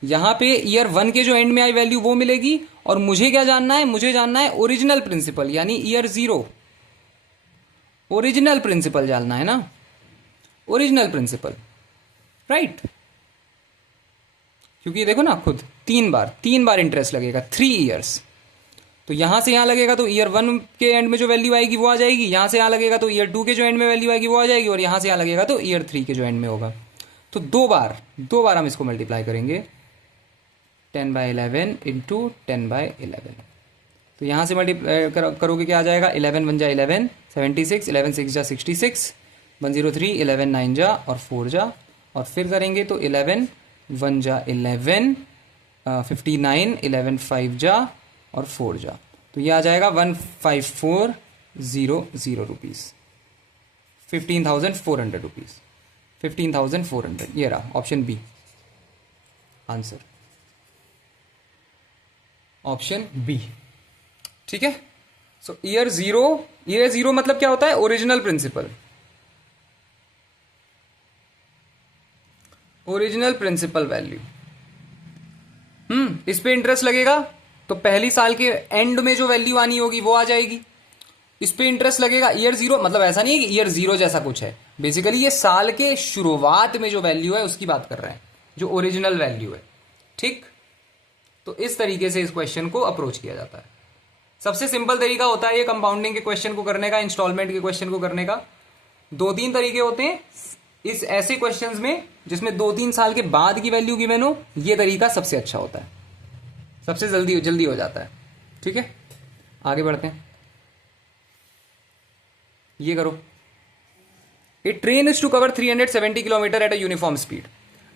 यहां पे ईयर 1 के जो एंड में आई वैल्यू वो मिलेगी. और मुझे क्या जानना है? मुझे जानना है ओरिजिनल प्रिंसिपल, यानी ईयर 0. ओरिजिनल प्रिंसिपल जानना है ना, ओरिजिनल प्रिंसिपल, राइट. क्योंकि देखो ना खुद, 3 बार इंटरेस्ट लगेगा, 3 ईयर्स. तो यहां से यहां लगेगा तो ईयर 1 के एंड में जो वैल्यू आएगी वो आ जाएगी, यहां से यहां लगेगा तो ईयर 2 के जो एंड में वैल्यू आएगी वो आ जाएगी, और यहां से यहां लगेगा तो ईयर 3 के जो एंड में होगा. तो 2 बार हम इसको मल्टीप्लाई करेंगे. 10/11 इंटू 10/11. तो यहाँ से मल्टीप्लाई करोगे क्या आ जाएगा, 11 1 जा 11 76, 11 6 जा 66, 103, 11 9 जा और 4 जा, और फिर करेंगे तो 11 1 जा 11 59, 11 5 जा और 4 जा, तो ये आ जाएगा 15400 रुपीज़, 15,400 रुपीज़, 15,400। ये रहा option B answer, option B. ठीक है। सो ईयर जीरो मतलब क्या होता है, original principal. Original principal value, इस पे इंटरेस्ट लगेगा तो पहली साल के एंड में जो वैल्यू आनी होगी वो आ जाएगी। इस पे इंटरेस्ट लगेगा ईयर जीरो, मतलब ऐसा नहीं है कि ईयर जीरो जैसा कुछ है, बेसिकली ये साल के शुरुआत में जो वैल्यू है उसकी बात कर रहे हैं, जो ओरिजिनल वैल्यू है। ठीक, तो इस तरीके से इस क्वेश्चन को अप्रोच किया जाता है। सबसे सिंपल तरीका होता है ये कंपाउंडिंग के क्वेश्चन को करने का, इंस्टॉलमेंट के क्वेश्चन को करने का। 2-3 तरीके होते हैं इस ऐसे क्वेश्चंस में जिसमें 2-3 साल के बाद की वैल्यू गिवन हो, ये तरीका सबसे अच्छा होता है, सबसे जल्दी हो जाता है। ठीक है, आगे बढ़ते हैं। ये करो, a train is to cover 370 kilometre at a uniform speed.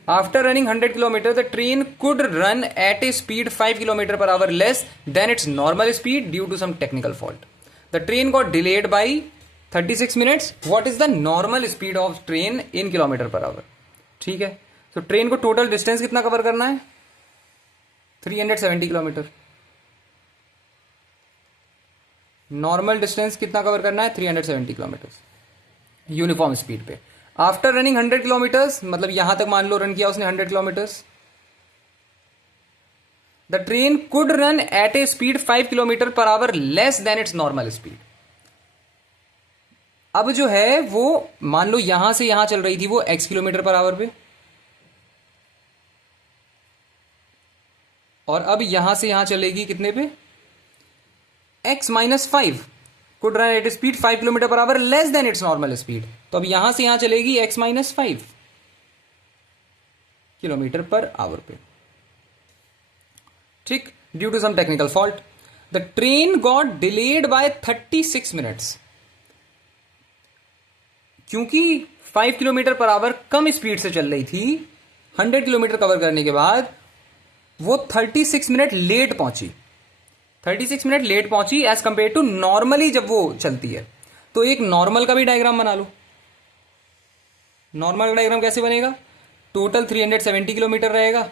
After running 100 km, the train could run at a speed 5 km per hour less than its normal speed due to some technical fault. The train got delayed by 36 minutes. What is the normal speed of train in kilometer per hour? ठीक है, तो train को total distance कितना cover करना है, 370 kilometre. Normal distance कितना cover करना है, 370 किलोमीटर यूनिफॉर्म स्पीड पे। आफ्टर रनिंग 100 किलोमीटर्स, मतलब यहां तक मान लो रन किया उसने 100 kilometres. The train could run at a speed 5 kilometre per our less than it's normal speed. अब जो है वो मान लो यहां से यहां चल रही थी वो x किलोमीटर पर आवर पे, और अब यहां से यहां चलेगी कितने पे, x-5। Could run at speed 5 kilometre per our less than it's normal speed, तो अब यहां से यहां चलेगी x-5 किलोमीटर पर आवर पे। ठीक, due to some technical fault the train got delayed by 36 minutes. क्योंकि 5 kilometre per our come speed से चल रही थी, 100 किलोमीटर कवर करने के बाद वो 36 मिनट लेट पहुंची, 36 मिनट लेट पहुंची एज कंपेयर टू नॉर्मली जब वो चलती है। तो एक नॉर्मल का भी डायग्राम बना लो। नॉर्मल का डायग्राम कैसे बनेगा, टोटल 370 किलोमीटर रहेगा,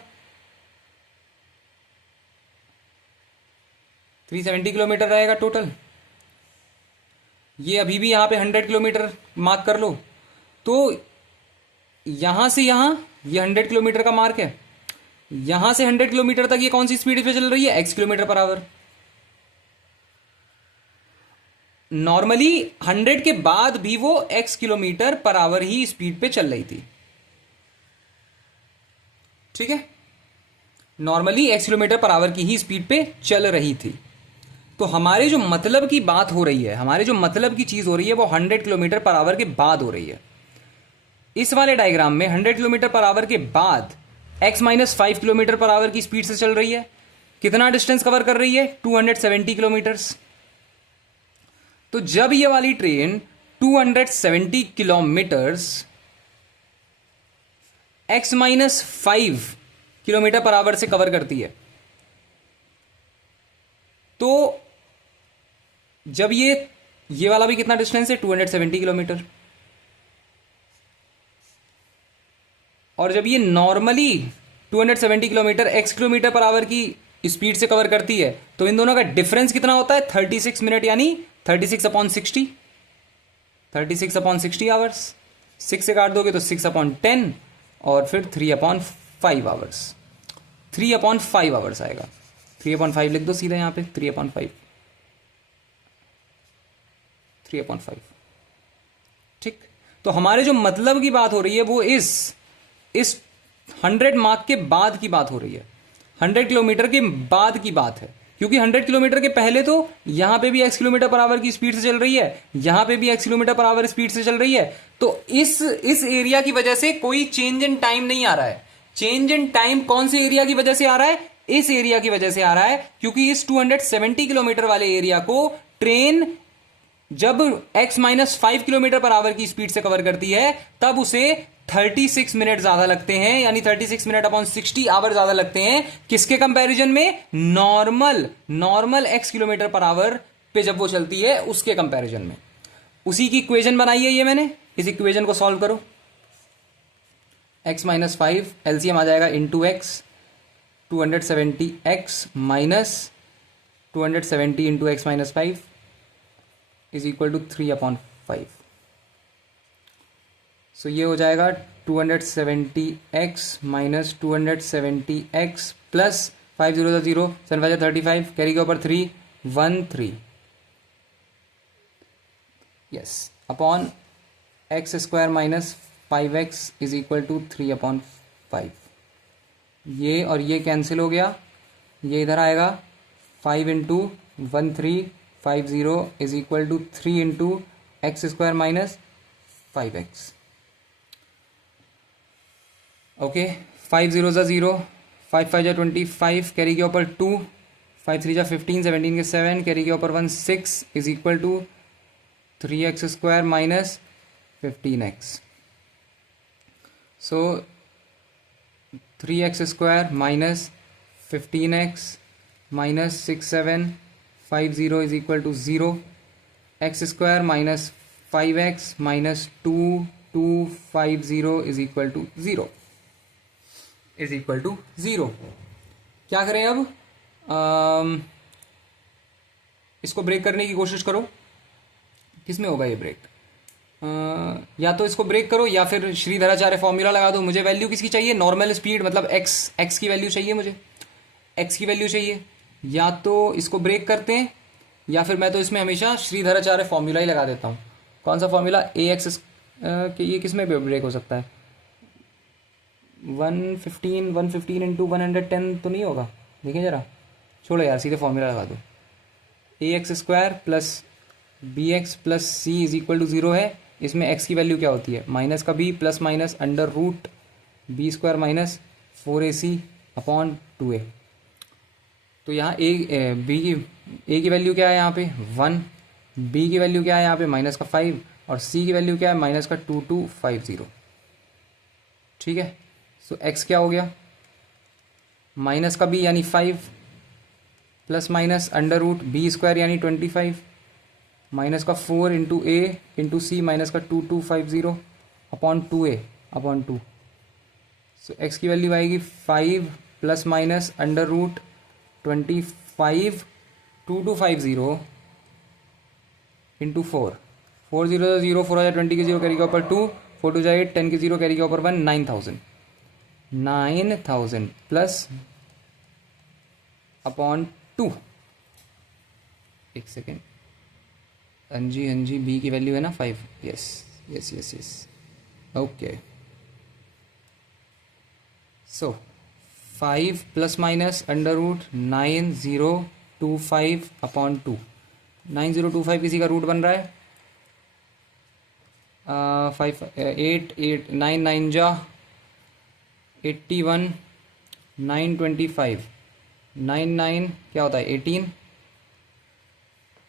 370 किलोमीटर रहेगा टोटल। ये अभी भी यहां पे 100 किलोमीटर मार्क कर लो, तो यहां से यहां ये 100 किलोमीटर का मार्क है, यहां से 100 किलोमीटर तक ये कौन सी स्पीड पे चल रही है, x kilometre per our. Normally 100 के बाद भी वो x kilometre per our he speed पे चल रही थी। ठीक है, normally x kilometre per our की ही स्पीड पे चल रही थी। तो हमारे जो मतलब की बात हो रही है, हमारे जो मतलब की चीज हो रही है वो 100 किलोमीटर पर आवर के बाद हो रही है। इस वाले डायग्राम में 100 किलोमीटर पर आवर के बाद x-5 किलोमीटर पर आवर की स्पीड से चल रही है। कितना डिस्टेंस कवर कर रही है, 270 किलोमीटर्स। तो जब ये वाली train 270 kilometres x-5 kilometre per our से कवर करती है, तो जब ये वाला भी कितना डिस्टेंस है, 270 किलोमीटर। और जब ये normally 270 kilometre x kilometre per our की स्पीड से कवर करती है, तो इन दोनों का डिफरेंस कितना होता है, 36 मिनट, यानी 36/60, 36/60 आवर्स। 6 से काट दोगे तो 6/10 और फिर 3/5 आवर्स, 3/5 आवर्स आएगा। 3/5 लिख दो सीधा यहां पे, 3/5, 3/5। ठीक, तो हमारे जो मतलब की बात हो रही है वो इस 100 मार्क के बाद की बात हो रही है, 100 किलोमीटर के बाद की बात है। क्योंकि 100 किलोमीटर के पहले तो यहां पे भी x किलोमीटर पर आवर की स्पीड से चल रही है, यहां पे भी x kilometre per our speed से चल रही है। तो इस एरिया की वजह से कोई चेंज इन टाइम नहीं आ रहा है। चेंज इन टाइम कौन से एरिया की वजह से आ रहा है, इस एरिया की वजह से आ रहा है क्योंकि इस 270 किलोमीटर वाले एरिया को ट्रेन जब x minus 5 kilometre per our की स्पीड से कवर करती है तब उसे 36 मिनट ज्यादा लगते हैं, यानी 36 मिनट अपॉन 60 आवर ज्यादा लगते हैं। किसके कंपैरिजन में? Normal x kilometre per hour पे जब वो चलती है उसके कंपैरिजन में। उसी की इक्वेशन बनाई है ये मैंने, इस इक्वेशन को सॉल्व करो। x माइनस 5 एलसीएम आ जाएगा into x, 270x minus 270 into x minus 5 is equal to 3/5। So ये हो जाएगा 270x minus 270x plus 5 0 0 7 5 35 carry के ऊपर 3 1 3 yes upon x square minus 5x is equal to 3/5। ये और ये कैंसिल हो गया, ये इधर आएगा 5 into 1 3 5 0 is equal to 3 into x square minus 5x। Okay 5 0 0 5 5 25 carry के ऊपर 2 5 3 15 17 के 7 कैरी के ऊपर 1 6 is equal to 3x square minus 15x। So 3x square minus 15x minus 6 7 5 0 is equal to 0, x square minus 5x minus 2 2 5 0 is equal to 0 is equal to 0। क्या करें अब? इसको break करने की कोशिश करो। किस में होगा ये ब्रेक? या तो इसको ब्रेक करो या फिर श्रीधराचार्य फॉर्मूला लगा दो। मुझे वैल्यू किसकी चाहिए? नॉर्मल स्पीड, मतलब एक्स की वैल्यू चाहिए मुझे, एक्स की वैल्यू चाहिए। या तो इसको ब्रेक करते हैं या फिर मैं तो इसमें हमेशा श्रीधराचार्य फॉर्मूला ही लगा देता हूँ। कौन सा फॉर्मूला? AX कि ये किस में ब्रेक हो सकता है? 115 इंटू 110 तो नहीं होगा, देखिए जरा, छोड़ो यार, सीधे फॉर्मूला लगा दो। AX square plus BX plus C is equal to 0 है। इसमें x की वैल्यू क्या होती है? माइनस का b plus minus under root B square minus 4AC upon 2a। तो यहाँ a की वैल्यू क्या है यहाँ पे? 1, b की वैल्यू क्या है यहाँ पे? माइनस का 5 और c की वैल्यू क्या है? माइनस का 2250। ठीक है, सो x क्या हो गया? माइनस का b यानी 5 plus minus under root B square यानी 25 माइनस का 4 into A into C minus का 2250 upon 2a upon 2। So x की वैल्यू आएगी 5 plus minus under root 25 2250 into 4 4 0 0 4 20 के 0 कैरी के ऊपर 2 4 2 जाए 8 10 के 0 कैरी के ऊपर 1 9000 प्लस अपॉन 2। एक सेकेंड, हाँ जी बी की वैल्यू है ना 5। Yes yes yes yes okay. So 5 plus minus under root 9025 upon 2। 9025 किसी का रूट बन रहा है? 5 8 8 9 9 जा 81 925 9 9 क्या होता है? 18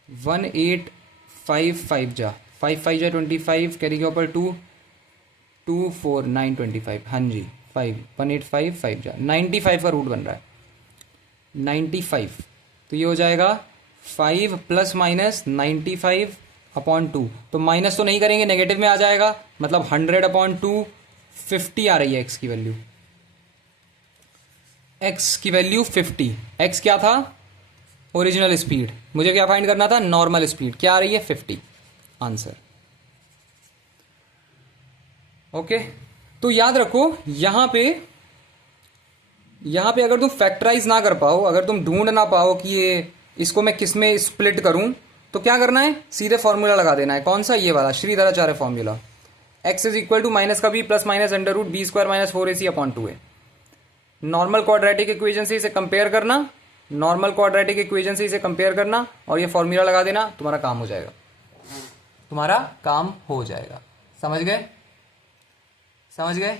1855 जा 5 5 जा 25 कैरी के ऊपर 2 2 4 9 25। हाँ जी 5 1855 जा 95 का रूट बन रहा है 95। तो ये हो जाएगा 5 प्लस माइनस 95 अपॉन 2। तो माइनस तो नहीं करेंगे, नेगेटिव में आ जाएगा, मतलब 100 अपॉन 2 50 आ रही है एक्स की वैल्यू। एक्स की वैल्यू 50। एक्स क्या था? Original speed. मुझे क्या फाइंड करना था? Normal speed. क्या आ रही है? 50 आंसर। ओके, तो याद रखो यहां पे अगर तुम फैक्टराइज ना कर पाओ, अगर तुम ढूंढ ना पाओ कि ये इसको मैं किस में स्प्लिट करूं, तो क्या करना है? सीधे फॉर्मूला लगा देना है। कौन सा? ये वाला Shridharacharya formula. X is equal to minus का b plus minus under root B square minus 4AC upon 2a। Normal quadratic equation से इसे कंपेयर करना, नॉर्मल क्वाड्रेटिक इक्वेशन से इसे कंपेयर करना और ये फॉर्मूला लगा देना, तुम्हारा काम हो जाएगा, तुम्हारा काम हो जाएगा। समझ गए? समझ गए?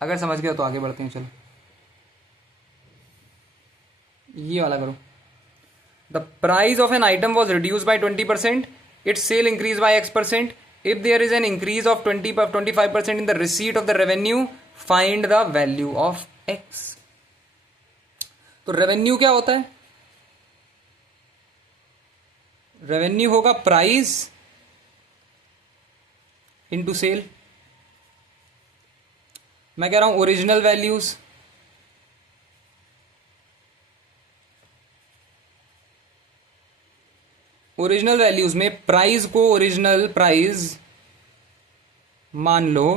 अगर समझ गए तो आगे बढ़ते हैं, चलो। ये वाला करो। The price of an item was reduce by 20%, its sale increase by X%, if there is an increase of 25% in the receipt of the revenue, find the value of X। तो रेवेन्यू क्या होता है? Revenue होगा price into cell. मैं कह रहा हूं original values, original values में प्राइस को ओरिजिनल प्राइस मान लो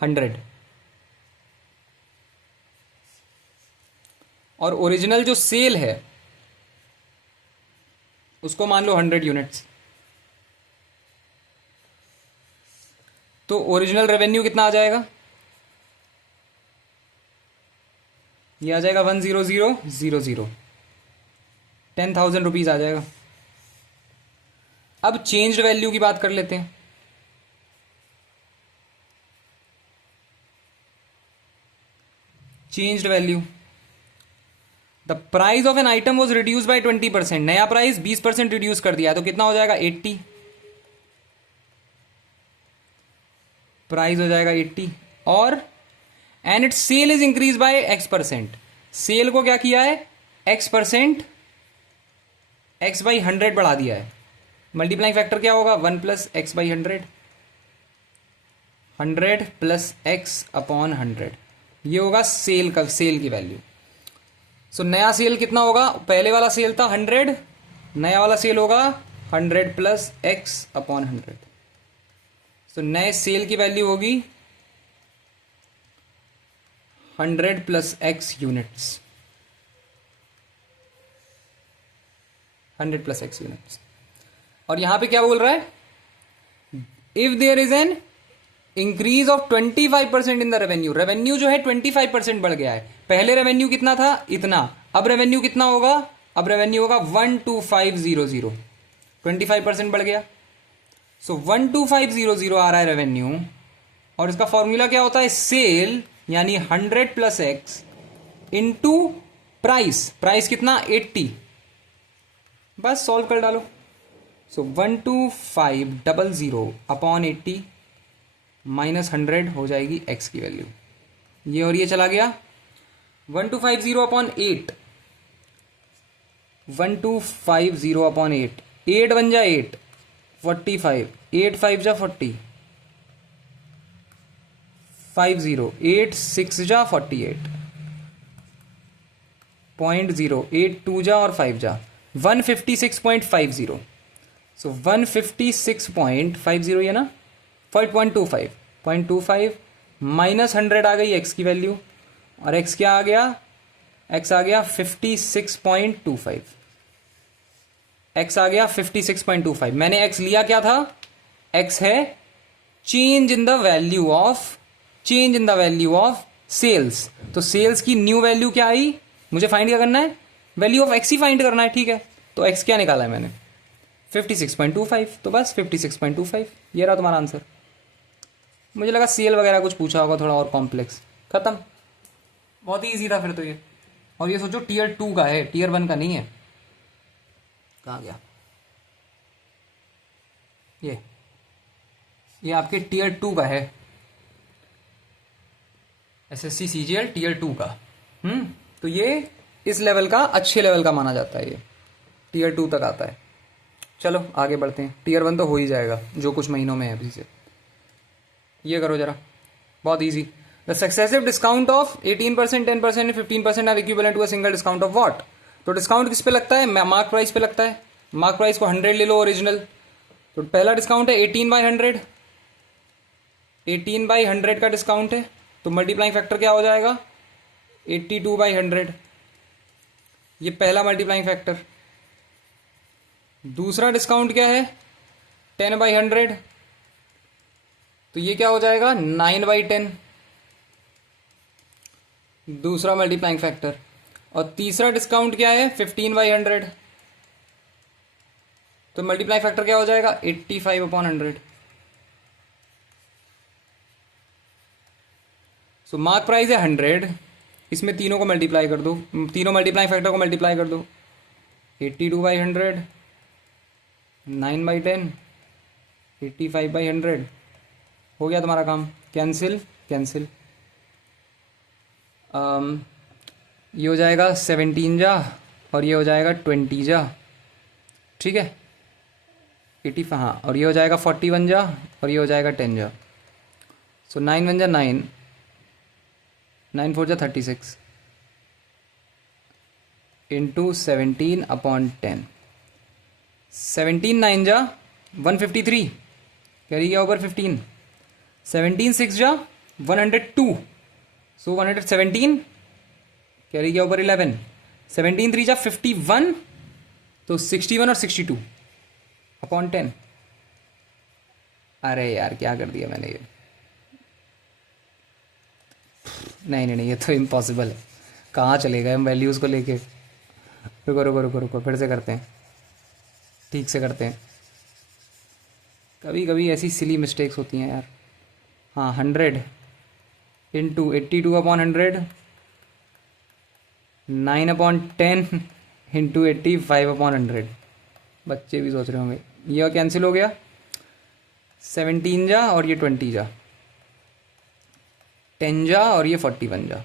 100, और ओरिजिनल जो सेल है उसको मान लो 100 यूनिट्स। तो ओरिजिनल रेवेन्यू कितना आ जाएगा? ये आ जाएगा 100,000, 10,000 रुपीज आ जाएगा। अब चेंज्ड वैल्यू की बात कर लेते हैं। Changed value, the price of an item was reduce by 20%, नया प्राइस 20% रिड्यूस कर दिया तो कितना हो जाएगा? 80। प्राइस हो जाएगा 80, और and it sale is increase by X%, sale को क्या किया है? X%, X बाई 100 बढ़ा दिया है। मल्टीप्लाइंग फैक्टर क्या होगा? 1 plus x by 100, 100 plus x upon 100, ये होगा सेल का, सेल की वैल्यू। सो नया सेल कितना होगा? पहले वाला सेल था 100, नया वाला सेल होगा 100 प्लस एक्स अपॉन 100। सो नए सेल की वैल्यू होगी 100 plus x units, 100 plus x units. और यहां पे क्या बोल रहा है? If there is an increase of 25% in the revenue, revenue जो है 25% बढ़ गया है। पहले रेवेन्यू कितना था? इतना। अब रेवेन्यू कितना होगा? अब रेवेन्यू होगा 12500, 25% बढ़ गया। सो 12500 आ रहा है रेवेन्यू, और इसका फॉर्मूला क्या होता है? सेल यानी 100 plus x into price, price कितना? 80। बस सॉल्व कर डालो। सो 12500 अपॉन 80 माइनस 100 हो जाएगी एक्स की वैल्यू, ये और ये चला गया। 1250 अपॉन 8, 1250 अपॉन 8, 8 बन जा 8, 45, 8 5 जा 40, 50, 8 6 जा 48, 0.0, 8 2 जा और 5 जा, 156.50। सो 156.50 ये ना, 0.25 माइनस 100 आ गई एक्स की वैल्यू, और एक्स क्या आ गया? एक्स आ गया 56.25, एक्स आ गया 56.25। मैंने एक्स लिया क्या था? एक्स है change in the value of, change in the value of sales. तो सेल्स की न्यू वैल्यू क्या आई? मुझे फाइंड क्या करना है? वैल्यू ऑफ एक्स ही फाइंड करना है, ठीक है। तो एक्स क्या निकाला है मैंने? 56.25, तो बस 56.25, ये रहा तुम्हारा आंसर। मुझे लगा सेल वगैरह कुछ पूछा होगा थोड़ा और कॉम्प्लेक्स, खत्म। बहुत ही ईजी था फिर तो ये। और ये सोचो टीयर 2 का है, टीयर 1 का नहीं है। कहाँ गया ये आपके टीयर 2 का है, SSC CGL टीयर 2 का। तो ये इस लेवल का, अच्छे लेवल का माना जाता है, ये टीयर 2 तक आता है। चलो आगे बढ़ते हैं, टीयर 1 तो हो ही जाएगा जो कुछ महीनों में है अभी से। ये करो जरा, बहुत easy. The successive discount of 18%, 10% and 15% are equivalent to a single discount of what? तो डिस्काउंट किस पे लगता है? मार्क प्राइस पे लगता है। मार्क प्राइस को 100 ले लो ओरिजिनल, तो पहला डिस्काउंट है 18/100, 18/100 का डिस्काउंट है, तो मल्टीप्लाइंग फैक्टर क्या हो जाएगा? 82/100, ये पहला मल्टीप्लाइंग फैक्टर। दूसरा डिस्काउंट क्या है? 10/100, तो ये क्या हो जाएगा? 9/10, दूसरा मल्टीप्लाइंग फैक्टर। और तीसरा डिस्काउंट क्या है? 15/100, तो मल्टीप्लाइंग फैक्टर क्या हो जाएगा? 85/100। सो मार्क प्राइस है 100, इसमें तीनों को मल्टीप्लाई कर दो, तीनों मल्टीप्लाई फैक्टर को मल्टीप्लाई कर दो। 82/100, 9/10, 85/100, हो गया तुम्हारा काम। कैंसिल कैंसिल, ये हो जाएगा 17 जा और ये हो जाएगा 20 जा, ठीक है। 85, हाँ, और ये हो जाएगा 41 जा और ये हो जाएगा 10 जा। सो 9 1 जा 9, 9 4 जा 36 इंटू 17/10। 17 9 जा 153, कैरी गया ऊपर 15। 17 6 जा 102, सो 117, कैरी गया ऊपर 11। 17 3 जा 51, तो 61 और 62/10। अरे यार क्या कर दिया मैंने ये, नहीं नहीं नहीं, ये तो इम्पॉसिबल है। कहाँ चले गए हम वैल्यूज़ को लेके। रुको रुको रुको रुको, फिर से करते हैं, ठीक से करते हैं। कभी कभी ऐसी सिली मिस्टेक्स होती हैं यार। हाँ, 100 इंटू 82/100, 9/10 इंटू 85/100। बच्चे भी सोच रहे होंगे। यह कैंसिल हो गया, 17 जा और ये 20 जा, 10 जा और ये 41 जा।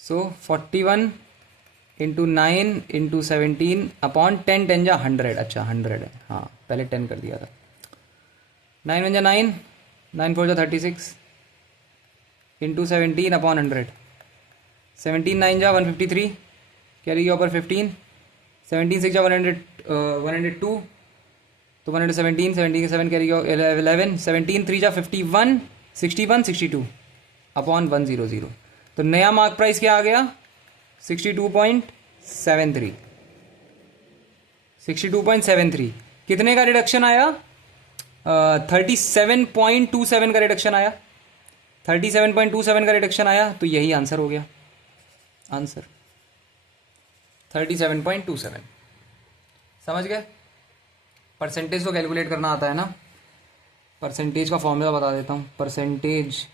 सो 41 इंटू 9 इंटू 17/10, 10 जा 100। अच्छा 100 है, हाँ पहले 10 कर दिया था। 9 1 जा 9, 9 4 जा 36 इंटू 17/100। 17 9 जा 153, कैरी गया ऊपर 15। 17 6 जा 102, तो 117, 77 कैरी गया 11। 17 3 जा 51, 61 62/100। तो नया मार्क प्राइस क्या आ गया, 62.73। 62.73 कितने का रिडक्शन आया, 37.27 का रिडक्शन आया। 37.27 का रिडक्शन आया, तो यही आंसर हो गया। आंसर 37.27। समझ गए। परसेंटेज को कैलकुलेट करना आता है ना। परसेंटेज का फॉर्मूला बता देता हूँ। परसेंटेज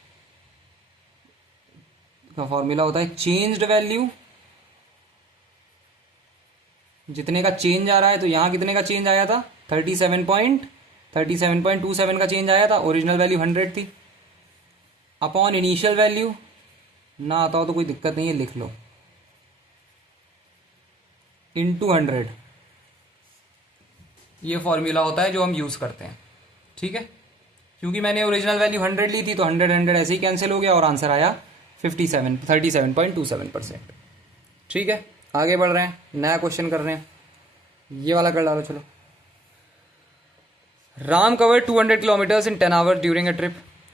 का फॉर्मूला होता है चेंज्ड वैल्यू, जितने का चेंज आ रहा है, तो यहाँ कितने का चेंज आया था, 37.27 का चेंज आया था। ओरिजिनल वैल्यू 100 थी, अपॉन इनिशियल वैल्यू। ना आता हो तो कोई दिक्कत नहीं है, लिख लो, इंटू 100। ये फॉर्मूला होता है जो हम यूज करते हैं, ठीक है। क्योंकि मैंने ओरिजिनल वैल्यू 100 ली थी, तो 100 ऐसे ही कैंसिल हो गया और आंसर आया 37.27%। ठीक है, आगे बढ़ रहे हैं, नया क्वेश्चन कर रहे हैं। ये वाला कर डालो, चलो। Ram covered 200 kilometers in 10 hours during a trip.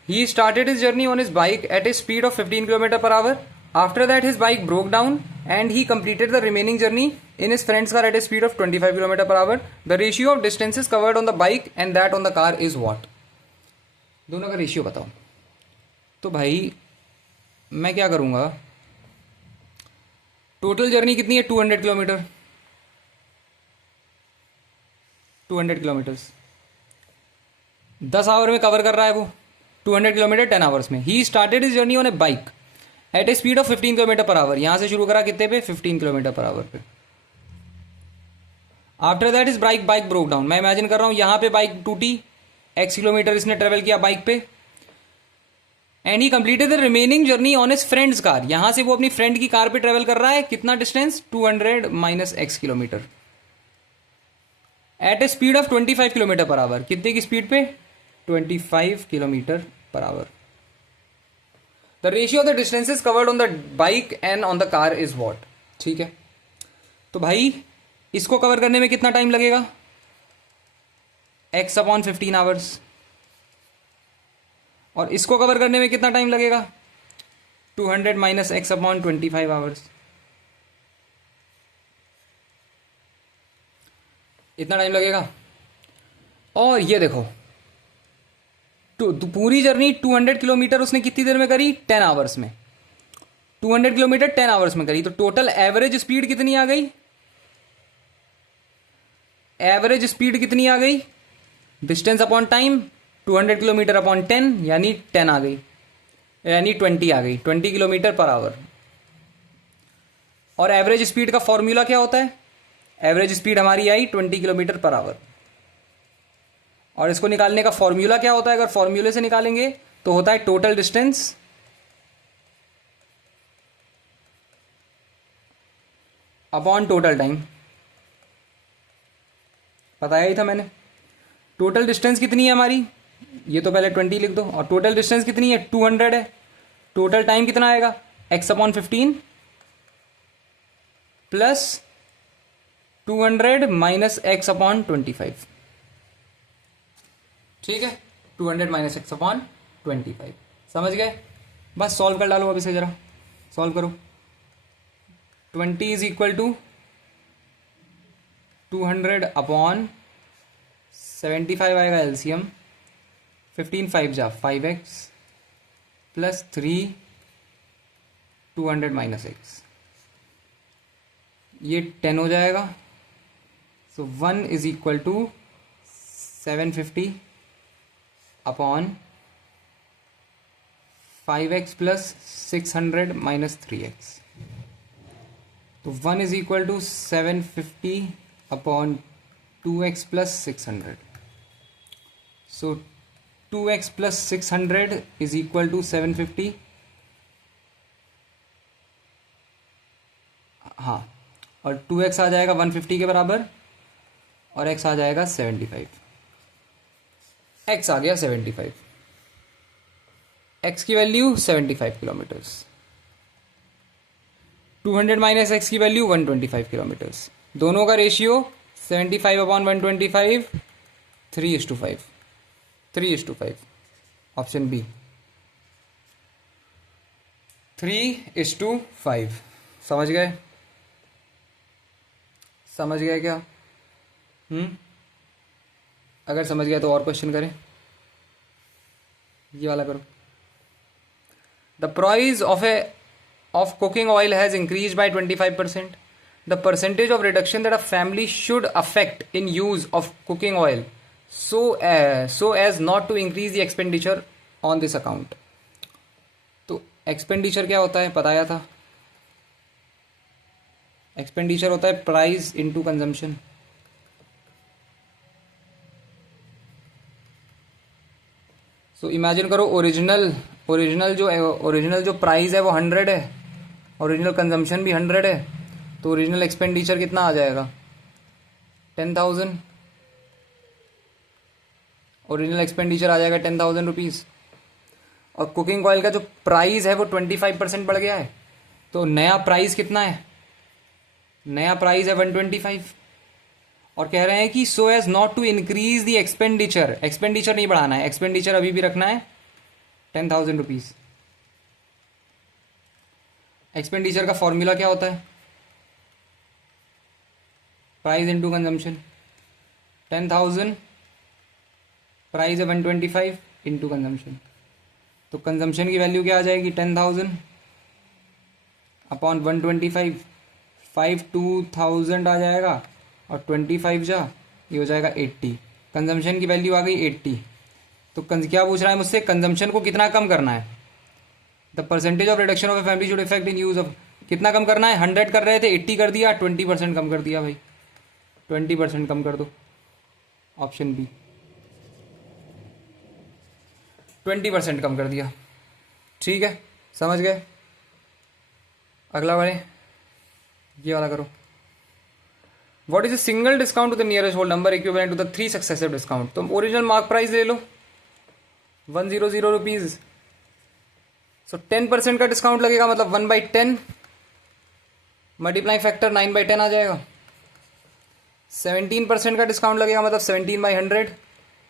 He started his journey on his bike at a speed of 15 km per hour. After that, his bike broke down and he completed the remaining journey in his friend's car at a speed of 25 km per hour. The ratio of distances covered on the bike and that on the car is what? दोनों का ratio बताओ। तो भाई मैं क्या करूँगा, total journey कितनी है, 200 किलोमीटर। 200 किलोमीटर्स 10 आवर में कवर कर रहा है वो। 200 किलोमीटर 10 आवर्स में। He started his journey on a bike at a speed of 15 kilometre per hour. यहां से शुरू करा कितने पे, 15 किलोमीटर पर आवर पे। After that is bike broke down. मैं इमेजिन कर रहा हूं यहां पे बाइक टूटी, x किलोमीटर इसने ट्रेवल किया बाइक पे, and he completed the remaining journey on his friends car. यहां से वो अपनी फ्रेंड की कार पे ट्रेवल कर रहा है, कितना distance, 200 minus x kilometre at a speed of 25 kilometre per hour. कितने की स्पीड पे, 25 kilometre per hour. The ratio of the distances covered on the bike and on the car is what. ठीक है, तो भाई इसको कवर करने में कितना टाइम लगेगा, x/15 आवर्स। और इसको कवर करने में कितना टाइम लगेगा, 200 माइनस x/25 आवर्स। इतना टाइम लगेगा। और ये देखो, तो पूरी जर्नी 200 किलोमीटर उसने कितनी देर में करी, 10 आवर्स में। 200 किलोमीटर 10 आवर्स में करी, तो टोटल एवरेज स्पीड कितनी आ गई, एवरेज स्पीड कितनी आ गई, distance upon time 200 kilometre upon 10 यानी 10 आ गई, यानी 20 आ गई, 20 किलोमीटर पर आवर। और एवरेज स्पीड का फॉर्मूला क्या होता है? एवरेज स्पीड हमारी आई 20 किलोमीटर पर आवर, और इसको निकालने का फॉर्मूला क्या होता है? अगर फॉर्मूले से निकालेंगे तो होता है total distance upon total time. बताया ही था मैंने। टोटल डिस्टेंस कितनी है हमारी? ये तो पहले 20 लिख दो। और टोटल डिस्टेंस कितनी है? 200 है। टोटल टाइम कितना आएगा? x/15 plus 200 minus x/25। ठीक है, 200 माइनस x/25। समझ गए? बस सॉल्व कर डालो अब इसे, जरा सॉल्व करो। 20 इज इक्वल टू 200/75 आएगा एलसीएम। 15 5 जा 5x प्लस 3 200 माइनस x, ये 10 हो जाएगा। So 1 is equal to 750 upon 5x plus 600 minus 3x। तो 1 is equal to 750 upon 2x plus 600। So 2x plus 600 is equal to 750। हाँ, और 2x आ जाएगा 150 के बराबर, और x आ जाएगा 75। x आ गया 75। x की वैल्यू 75 किलोमीटर्स। 200 माइनस एक्स की वैल्यू 125 किलोमीटर्स। दोनों का रेशियो 75/125 3:5। 3:5। Option B 3:5। समझ गए? समझ गए क्या? अगर समझ गया तो और क्वेश्चन करें। ये वाला करो। The price of cooking oil has increased by 25%. The percentage of reduction that a family should affect in use of cooking oil so as not to increase the expenditure on this account. तो expenditure क्या होता है? बताया था। Expenditure होता है price into consumption. So imagine करो original जो प्राइस है वो 100 है, ओरिजिनल कंजम्पशन भी 100 है, तो ओरिजिनल एक्सपेंडिचर कितना आ जाएगा? 10,000। ओरिजिनल एक्सपेंडिचर आ जाएगा 10,000 रुपीज़। और कुकिंग ऑयल का जो प्राइस है वो 25% बढ़ गया है, तो नया प्राइस कितना है? नया प्राइस है 125। और कह रहे हैं कि so as not to increase the expenditure. Expenditure नहीं बढ़ाना है, एक्सपेंडिचर अभी भी रखना है 10,000 रुपीज़। एक्सपेंडिचर का फॉर्मूला क्या होता है? Price into consumption. 10,000 प्राइस है 125 इनटू कंजम्पशन, तो कंजम्पशन की वैल्यू क्या आ जाएगी? 10,000 अपॉन 125। 5 2,000 आ जाएगा, और 25 जा ये हो जाएगा 80। कंजम्पशन की वैल्यू आ गई 80। तो क्या पूछ रहा है मुझसे? कंजम्पशन को कितना कम करना है? The percentage of reduction of a family should effect in use of. कितना कम करना है? 100 कर रहे थे, 80 कर दिया, 20% कम कर दिया भाई। 20% कम कर दो। ऑप्शन बी 20% कम कर दिया। ठीक है, समझ गए? अगला वाले ये वाला करो। What is a single discount to the nearest whole number equivalent to the 3 successive discount? तो ओरिजिनल मार्क प्राइस ले लो 100 रुपीज। सो 10% का डिस्काउंट लगेगा, मतलब 1/10 मल्टीप्लाइंग फैक्टर 9/10 आ जाएगा। 17% का डिस्काउंट लगेगा, मतलब 17/100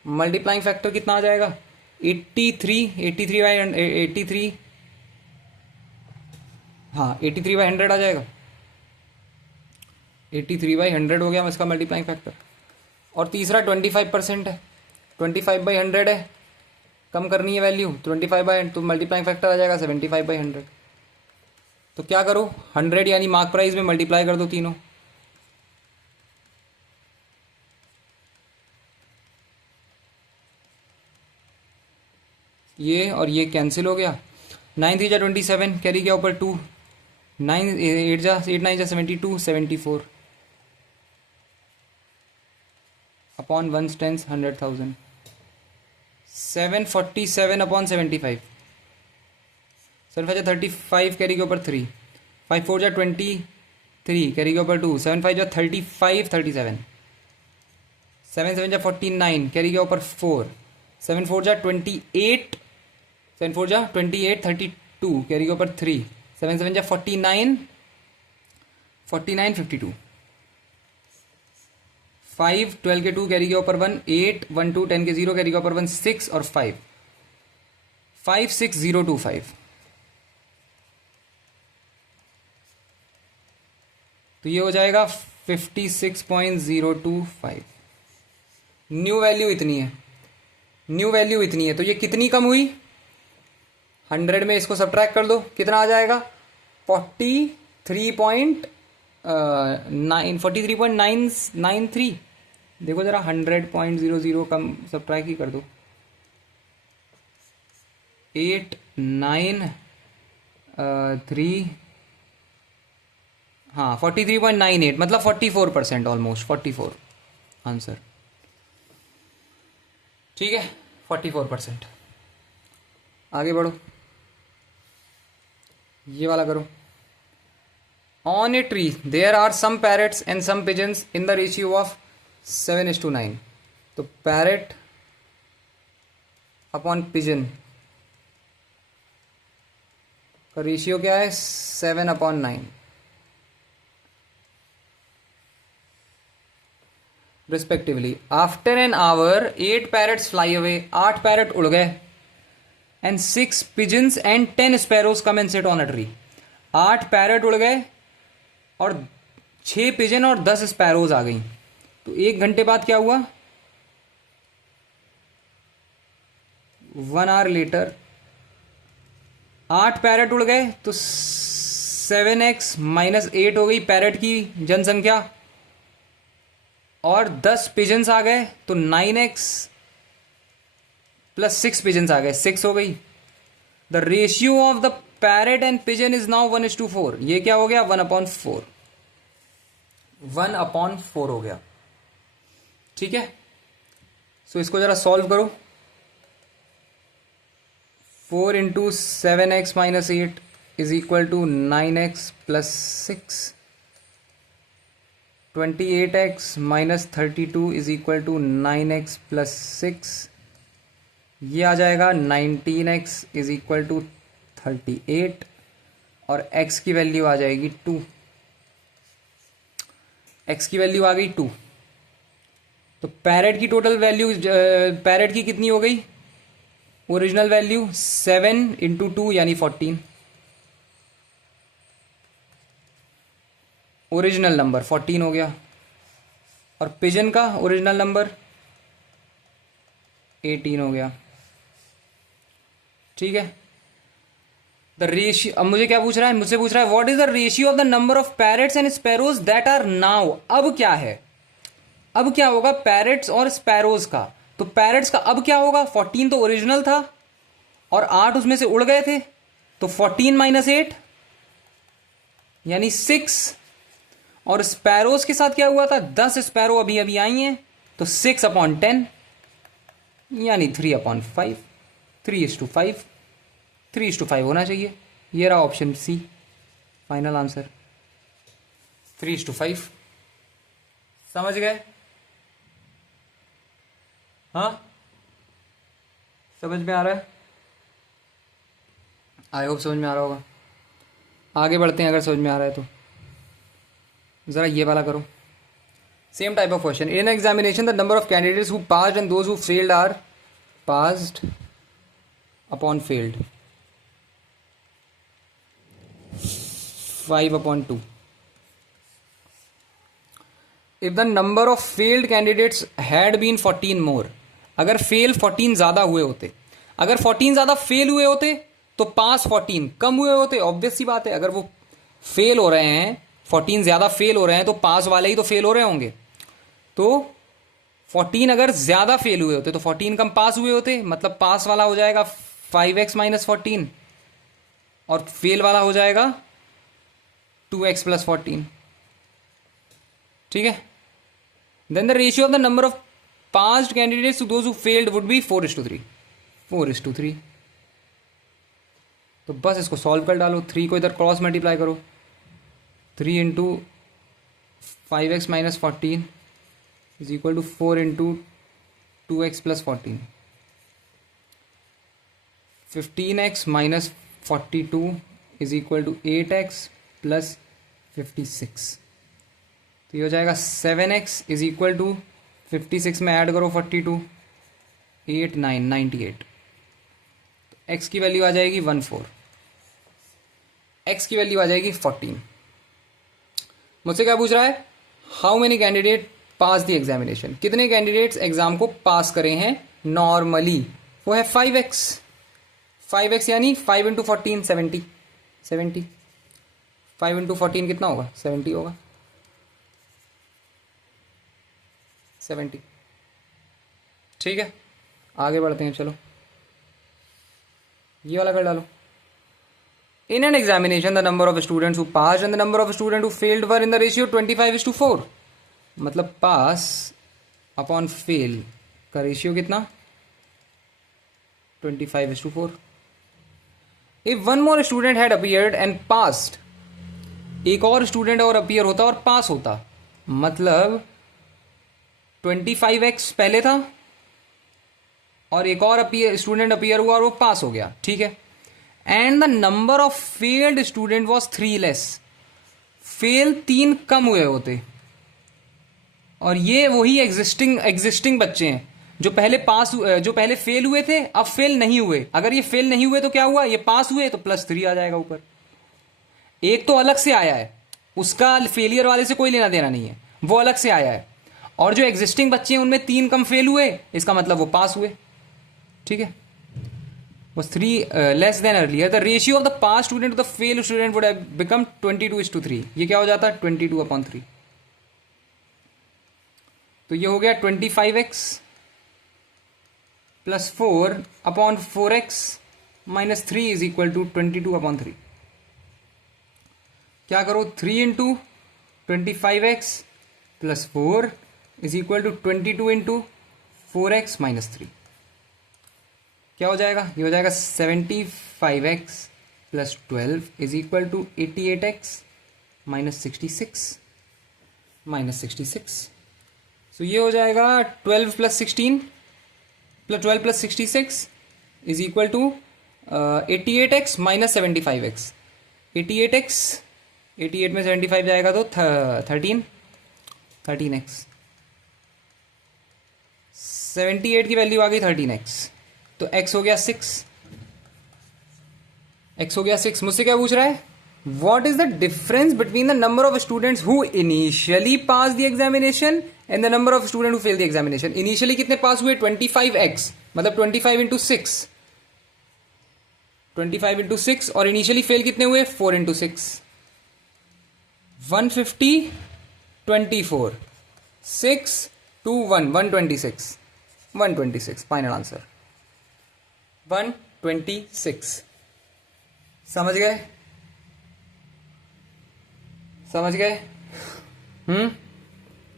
मल्टीप्लाइंग फैक्टर कितना आ जाएगा? 83 हाँ 83/100 आ जाएगा। 83/100 हो गया इसका मल्टीप्लाइंग फैक्टर। और तीसरा 25% है, 25/100 है, कम करनी है वैल्यू 25/100, तो मल्टीप्लाइंग फैक्टर आ जाएगा 75/100। तो क्या करो? 100 यानी मार्क प्राइस में मल्टीप्लाई कर दो तीनों। ये और ये कैंसिल हो गया। 9 3 जा 27, कैरी गया ऊपर 2, 9 8 जा 8 9 जा 72 74 अपॉन 1 टेंस 100,000 747 अपॉन 75 7 5 जा 35 कैरी के ऊपर 3 5 4 जा 23 कैरी के ऊपर 2 7 5 जा 35 37 7 7 जा 49 कैरी के ऊपर 4 7 4 जा 28 7 4 जा 28 32 कैरी के ऊपर 3 7 7 जा 49 52 5 12 के 2 कैरी के ऊपर 1 8 1 2 10 के 0 कैरी के ऊपर 1 6 और 5 5 6 0 2 5 तो ये हो जाएगा 56.025 न्यू वैल्यू इतनी है। न्यू वैल्यू इतनी है तो ये कितनी कम हुई 100 में इसको सब्ट्रैक्ट कर दो कितना आ जाएगा 43.993 देखो जरा 100.00 कम सब्ट्रैक्ट ही कर दो 8 9 3 हाँ 43.98 मतलब 44% ऑलमोस्ट 44 आंसर ठीक है 44%। आगे बढ़ो ये वाला करो on a tree there are some parrots and some pigeons in the ratio of 7:9 तो पैरेट अपॉन पिजन का रेशियो क्या है 7/9 respectively. After an hour 8 parrots fly away 8 parrot उड़ गए and 6 pigeons and 10 sparrows come and sit on a tree 8 parrot उड़ गए और 6 pigeon और 10 स्पैरोज आ गई तो 1 घंटे बाद क्या हुआ 1 आवर लेटर 8 पैरेट उड़ गए तो 7x -8 हो गई पैरेट की जनसंख्या और 10 पिजन्स आ गए तो 9x + 6 पिजन्स आ गए 6 हो गई। The ratio of the parrot and pigeon is now 1:4 ये क्या हो गया 1/4 1/4 हो गया ठीक है। सो इसको जरा सॉल्व करो 4 × 7x - 8 is equal to 9x + 6 28x - 32 is equal to 9x + 6 ये आ जाएगा 19x इज इक्वल टू 38 और x की वैल्यू आ जाएगी 2 x की वैल्यू आ गई 2 तो पैरेट की टोटल वैल्यू पैरेट की कितनी हो गई ओरिजिनल वैल्यू 7 × 2 यानी 14 ओरिजिनल नंबर 14 हो गया और पिजन का ओरिजिनल नंबर 18 हो गया ठीक है। द रेशियो अब मुझे क्या पूछ रहा है मुझसे पूछ रहा है what is the ratio of the number of parrots and sparrows that are now अब क्या है अब क्या होगा पैरेट्स और स्पैरोज का तो पैरेट्स का अब क्या होगा 14 तो ओरिजिनल था और 8 उसमें से उड़ गए थे तो 14 - 8 यानी 6 और स्पैरोज के साथ क्या हुआ था 10 स्पैरो अभी अभी आई हैं तो 6/10 यानी 3/5 3:5 3:5 होना चाहिए ये रहा ऑप्शन सी फाइनल आंसर 3:5 समझ गए हाँ समझ में आ रहा है आई होप समझ में आ रहा होगा। आगे बढ़ते हैं अगर समझ में आ रहा है तो ज़रा ये वाला करो same type of question in examination the number of candidates who passed and those who failed are passed upon failed 5/2 if the number of failed candidates had been 14 more अगर फेल 14 ज़्यादा हुए होते अगर 14 ज़्यादा फेल हुए होते तो पास 14 कम हुए होते ऑब्वियस सी बात है अगर वो फेल हो रहे हैं 14 ज़्यादा फेल हो रहे हैं तो पास वाले ही तो फेल हो रहे होंगे तो 14 अगर ज़्यादा फेल हुए होते तो 14 कम पास हुए होते मतलब पास वाला हो जाएगा 5x - 14 और फेल वाला हो जाएगा 2x प्लस 14, ठीक है. Then the ratio of the number of passed candidates to those who failed would be 4:3. 4:3. तो बस इसको सॉल्व कर डालो. 3 को इधर क्रॉस मल्टीप्लाई करो. 3 into 5x minus 14 is equal to 4 into 2x plus 14. 15x minus 42 is equal to 8x plus 56. तो ये हो जाएगा 7x इज इक्वल टू 56 में ऐड करो 42, 8 9 98. तो x की वैल्यू आ जाएगी 14, x की वैल्यू आ जाएगी 14. मुझसे क्या पूछ रहा है? How many candidate pass the examination. कितने कैंडिडेट्स एग्जाम को पास करे हैं नॉर्मली? वो है 5x. 5x यानी 5 इंटू 14 70. 70. 5 इंटू 14 कितना होगा? 70 होगा. 70. ठीक है, आगे बढ़ते हैं. चलो ये वाला कर डालो. In an examination, the number of students who passed and the number of students who failed were in the ratio 25:4. मतलब पास अपॉन फेल का रेशियो कितना? 25:4. If one more student had appeared and passed, एक और student और appear होता और पास होता, मतलब 25x पहले था और एक और स्टूडेंट अपीयर हुआ और वो पास हो गया, ठीक है. And the number of failed student was 3 less. Fail 3 कम हुए होते. और ये वही एग्जिस्टिंग बच्चे हैं जो पहले फेल हुए थे, अब फेल नहीं हुए. अगर ये फेल नहीं हुए तो क्या हुआ? ये पास हुए तो +3 आ जाएगा ऊपर. एक तो अलग से आया है, उसका फेलियर वाले से कोई लेना देना नहीं है, वो अलग से आया है. और जो एग्जिस्टिंग बच्चे हैं उनमें 3 कम फेल हुए, इसका मतलब वो पास हुए, ठीक है. was 3 less than earlier, the ratio of the pass student to the fail student would have become 22:3. ये क्या हो जाता है? 22/3. तो ये हो गया 25x plus 4/4x minus 3 is equal to 22/3. क्या करो? 3 into 25x plus 4 is equal to 22 into 4x minus 3. क्या हो जाएगा? ये हो जाएगा 75x plus 12 is equal to 88x minus 66. So ये हो जाएगा 12 plus 16 plus 12 plus 66 is equal to 88x minus 75x. 88 में 75 जाएगा तो 13x. 78 की वैल्यू आ गई 13x. तो x हो गया 6. मुझसे क्या पूछ रहा है? What is the difference between the number of students who initially pass the examination and the number of student who fail the examination. Initially कितने पास हुए? 25x, मतलब 25 इंटू 6. 25 इंटू 6. और इनिशियली फेल कितने हुए? 4 इंटू 6. 150 24 6 2 1 126. 126 final answer 126. समझ गए?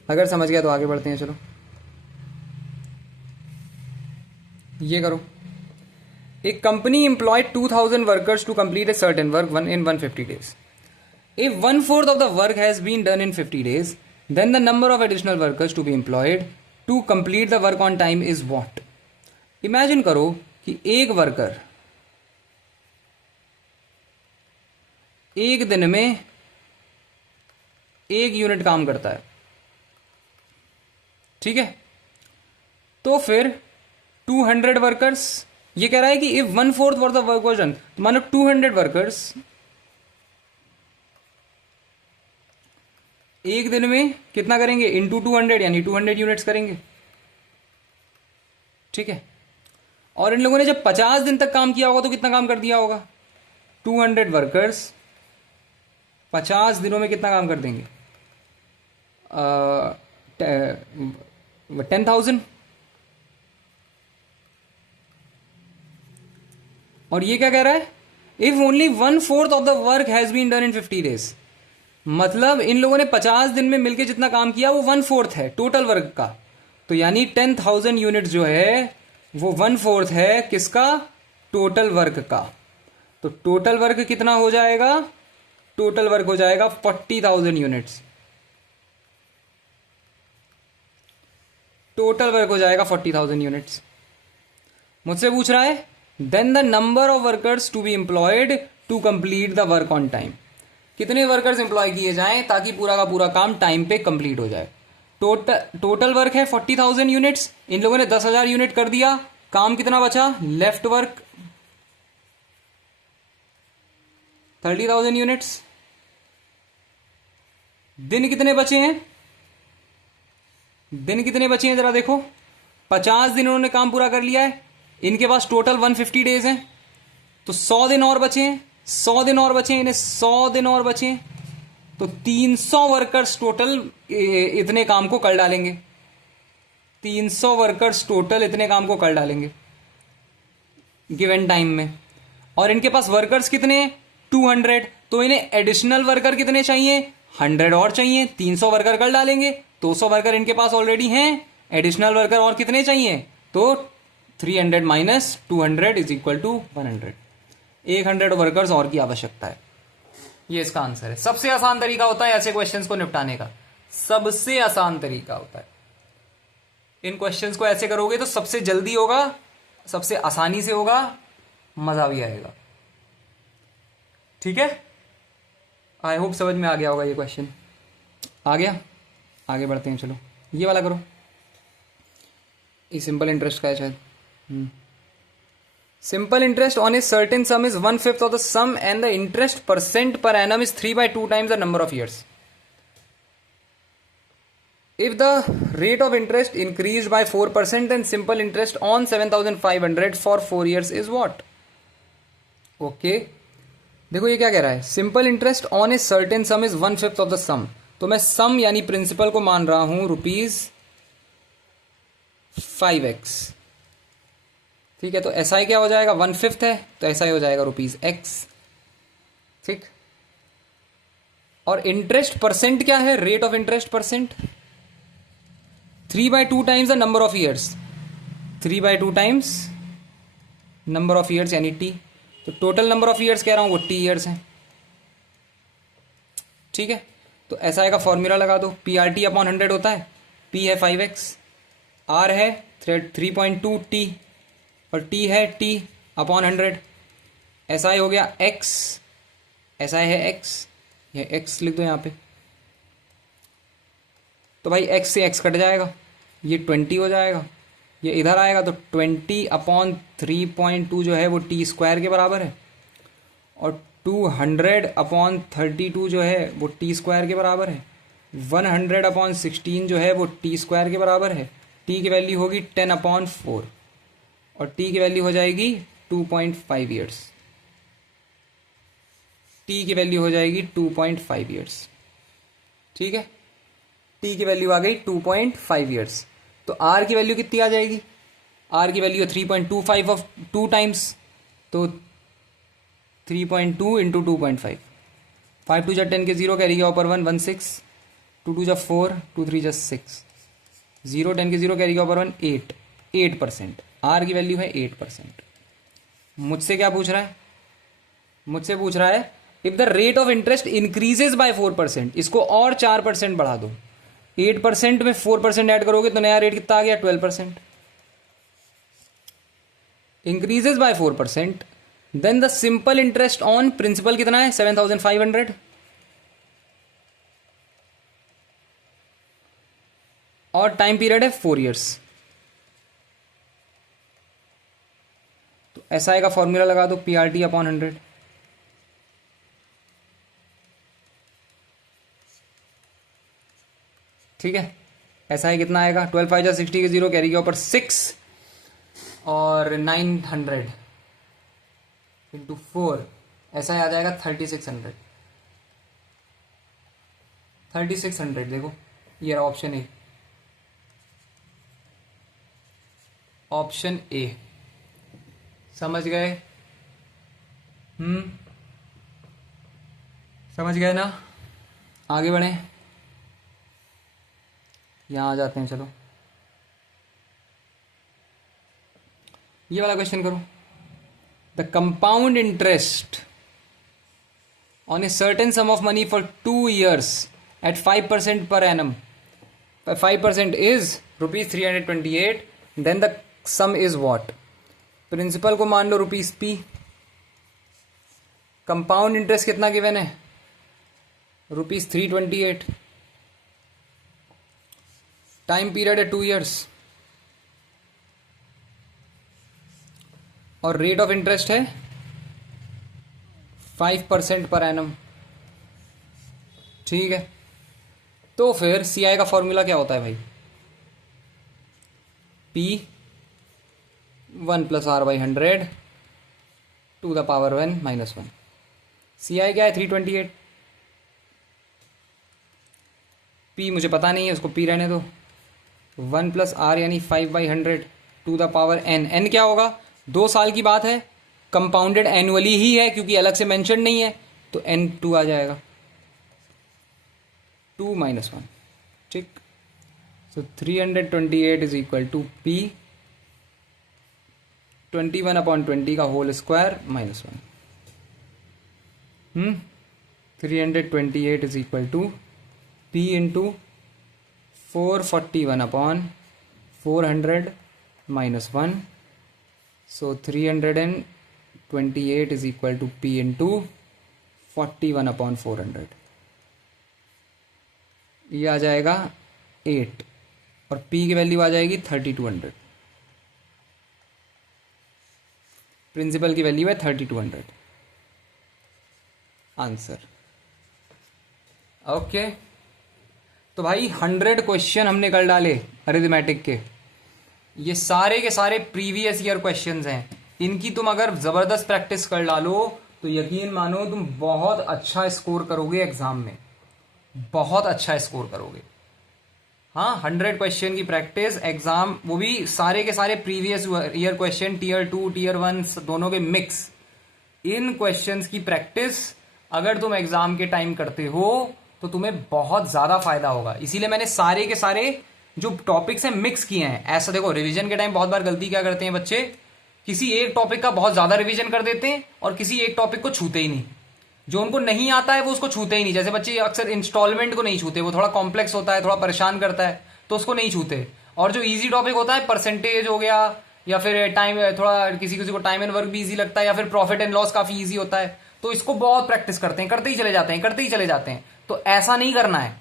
अगर समझ गया तो आगे बढ़ते हैं. चलो ये करो. एक company employed 2000 workers to complete a certain work in 150 days. If 1/4 of the work has been done in 50 days, then the number of additional workers to be employed to complete the work on time is what? Imagine करो कि एक worker एक दिन में 1 unit काम करता है, ठीक है. तो फिर 200 वर्कर्स, ये कह रहा है कि if 1/4 for the work was done, तो मानो 200 वर्कर्स एक दिन में कितना करेंगे? इंटू 200 यानी 200 यूनिट्स करेंगे, ठीक है. और इन लोगों ने जब 50 दिन तक काम किया होगा तो कितना काम कर दिया होगा? 200 वर्कर्स 50 दिनों में कितना काम कर देंगे? 10,000. और ये क्या कह रहा है? If only 1/4 of the work has been done in 50 days, मतलब इन लोगों ने 50 दिन में मिलके जितना काम किया वो 1/4 है टोटल वर्क का। तो यानी 10,000 यूनिट जो है वो 1/4 है किसका, टोटल वर्क का। तो टोटल वर्क कितना हो जाएगा, टोटल वर्क हो जाएगा 40,000 यूनिट्स। टोटल वर्क हो जाएगा 40,000 यूनिट्स। मुझसे पूछ रहा है then the number of workers to be employed to complete the work on time. कितने वर्कर्स एम्प्लॉय किए जाएं ताकि पूरा का पूरा काम टाइम पे कंप्लीट हो जाए। टोटल वर्क है 40,000 यूनिट्स, इन लोगों ने 10,000 यूनिट कर दिया, काम कितना बचा, लेफ्ट वर्क 30,000 यूनिट्स। दिन कितने बचे हैं, दिन कितने बचे हैं जरा देखो, 50 दिन उन्होंने काम पूरा कर लिया है, इनके पास टोटल 150 डेज हैं, तो 100 दिन और बचे हैं, 100 दिन और बचे हैं, इन्हें 100 दिन और बचे हैं, तो 300 वर्कर्स टोटल इतने काम को कर डालेंगे। 300 वर्कर्स टोटल इतने काम को कर डालेंगे गिवन टाइम में। और इनके पास वर्कर्स कितने, 200, तो इन्हें एडिशनल वर्कर कितने चाहिए, 100 और चाहिए, 300 वर्कर कर डालेंगे, 200 वर्कर इनके पास ऑलरेडी हैं, एडिशनल वर्कर और कितने चाहिए, तो 300 minus 200 is equal to 100, 100 workers और की आवश्यकता है। ये इसका आंसर है। सबसे आसान तरीका होता है ऐसे क्वेश्चंस को निपटाने का, सबसे आसान तरीका होता है। इन क्वेश्चंस को ऐसे करोगे तो सबसे जल्दी होगा, सबसे आसानी से होगा, मजा भी आएगा। ठीक है, आई होप समझ में आ गया होगा ये क्वेश्चन। आ गया, आगे बढ़ते हैं। चलो ये वाला करो, ये सिंपल इंटरेस्ट का है शायद। Simple interest on a certain sum is 1/5 of the sum and the interest percent per annum is 3/2 times the number of years. If the rate of interest increased by 4%, then simple interest on 7,500 for 4 years is what? Okay. देखो ये क्या कह रहा है, simple interest on a certain sum is 1/5 of the sum. तो मैं सम यानी principal को मान रहा हूं ₹5x। ठीक है, तो SI क्या हो जाएगा, 1/5 है, तो SI हो जाएगा ₹x। ठीक, और इंटरेस्ट परसेंट क्या है, rate of interest percent 3/2 times the number of years, 3/2 times number of years यानी T। तो टोटल नंबर ऑफ ईयर्स कह रहा हूं वो T ईयर्स हैं। ठीक है, तो SI का फॉर्मूला लगा दो, PRT अपॉन 100 होता है, P है 5x, R है 3.2T और T है T अपॉन 100। SI हो गया x, SI है x, ये x लिख दो यहाँ पे, तो भाई x से x कट जाएगा, ये 20 हो जाएगा, ये इधर आएगा तो 20 अपॉन 3.2 जो है वो T स्क्वायर के बराबर है, और 200 अपॉन 32 जो है वो T स्क्वायर के बराबर है, 100 अपॉन 16 जो है वो T स्क्वायर के बराबर है। T की वैल्यू होगी 10 अपॉन 4 और T की वैल्यू हो जाएगी 2.5 ईयर्स। T की वैल्यू हो जाएगी 2.5 ईयर्स। ठीक है, T की वैल्यू आ गई 2.5 ईयर्स। तो R की वैल्यू कितनी आ जाएगी, R की वैल्यू है 3.25 ऑफ 2 टाइम्स, तो 3.2 इंटू 2.5, 5 2 जा 10 के 0 कैरी गया ऊपर 1, 1 6, 2 2 जा 4, 2 3 जा 6, 0 10 के 0 कैरी गया ऊपर 1, 8%। R की वैल्यू है 8%। मुझसे क्या पूछ रहा है, मुझसे पूछ रहा है if the rate of interest increases by 4%, इसको और 4% बढ़ा दो, 8% में 4% ऐड करोगे तो नया रेट कितना आ गया, 12%। Increases by 4%, then the simple interest on principal कितना है, 7,500, और टाइम पीरियड है 4 ईयर्स। तो SI का फॉर्मूला लगा दो, PRT अपॉन 100। ठीक है, SI कितना आएगा, 12 5 जा 60 के 0 कैरी के ऊपर 6 और 900 इंटू 4, SI आ जाएगा 3600। 3600 देखो, ये ऑप्शन ए, ऑप्शन ए। समझ गए, समझ गए ना। आगे बढ़ें, यहाँ आ जाते हैं। चलो ये वाला क्वेश्चन करो। The compound interest on a certain sum of money for 2 years at 5% per annum. 5% is rupees 328. Then the sum is what? Principal को मान लो रुपीज पी। कंपाउंड इंटरेस्ट कितना गिवन है? रुपीज 328। टाइम पीरियड है 2 years और rate of interest है 5% per annum. ठीक है, तो फिर सी आई का फॉर्मूला क्या होता है भाई? P 1 + R/100 to the power 1 - 1। C I क्या है? 328। P मुझे पता नहीं है, उसको P रहने दो। 1 + R यानी 5/100 to the power n। n क्या होगा? 2 साल की बात है, कंपाउंडेड एनुअली ही है क्योंकि अलग से मेंशन नहीं है, तो n2 आ जाएगा, 2 - 1। ठीक, so 328 is equal to P 21/20 का whole square -1। 328 is equal to P into 441/400 -1। So 328 is equal to P into 41/400। ये आ जाएगा 8 और P की वैल्यू आ जाएगी 3200। प्रिंसिपल की वैल्यू है 3200। Answer okay. तो भाई 100 क्वेश्चन हमने कर डाले अरिथमेटिक के। ये सारे के सारे प्रीवियस ईयर क्वेश्चंस हैं। इनकी तुम अगर जबरदस्त प्रैक्टिस कर डालो तो यकीन मानो तुम बहुत अच्छा स्कोर करोगे एग्जाम में, बहुत अच्छा स्कोर करोगे। हाँ, 100 क्वेश्चन की प्रैक्टिस, एग्जाम वो भी सारे के सारे previous year question, Tier 2 Tier 1 दोनों के मिक्स। इन क्वेश्चंस की प्रैक्टिस अगर तुम एग्जाम के टाइम करते हो तो तुम्हें बहुत ज्यादा फायदा होगा। इसीलिए मैंने सारे के सारे जो टॉपिक्स हैं मिक्स किए हैं। ऐसा देखो, रिवीजन के टाइम बहुत बार गलती क्या करते हैं बच्चे, किसी एक टॉपिक का बहुत ज्यादा रिवीजन कर देते हैं और किसी एक टॉपिक को छूते ही नहीं। जो उनको नहीं आता है वो उसको छूते ही नहीं। जैसे बच्चे अक्सर इंस्टॉलमेंट को नहीं छूते, वो थोड़ा कॉम्प्लेक्स होता है, थोड़ा परेशान करता है, तो उसको नहीं छूते। और जो इजी टॉपिक होता है, परसेंटेज हो गया, या फिर टाइम, थोड़ा किसी किसी को टाइम एंड वर्क भी इजी लगता है, या फिर प्रॉफिट एंड लॉस काफी इजी होता है, तो इसको बहुत प्रैक्टिस करते हैं, करते ही चले जाते हैं, करते ही चले जाते हैं। तो ऐसा नहीं करना है,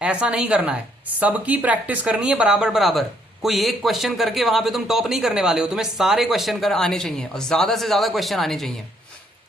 ऐसा नहीं करना है। सबकी प्रैक्टिस करनी है बराबर बराबर। कोई एक क्वेश्चन करके वहां पे तुम टॉप नहीं करने वाले हो, तुम्हें सारे क्वेश्चन कर आने चाहिए और ज्यादा से ज्यादा क्वेश्चन आने चाहिए,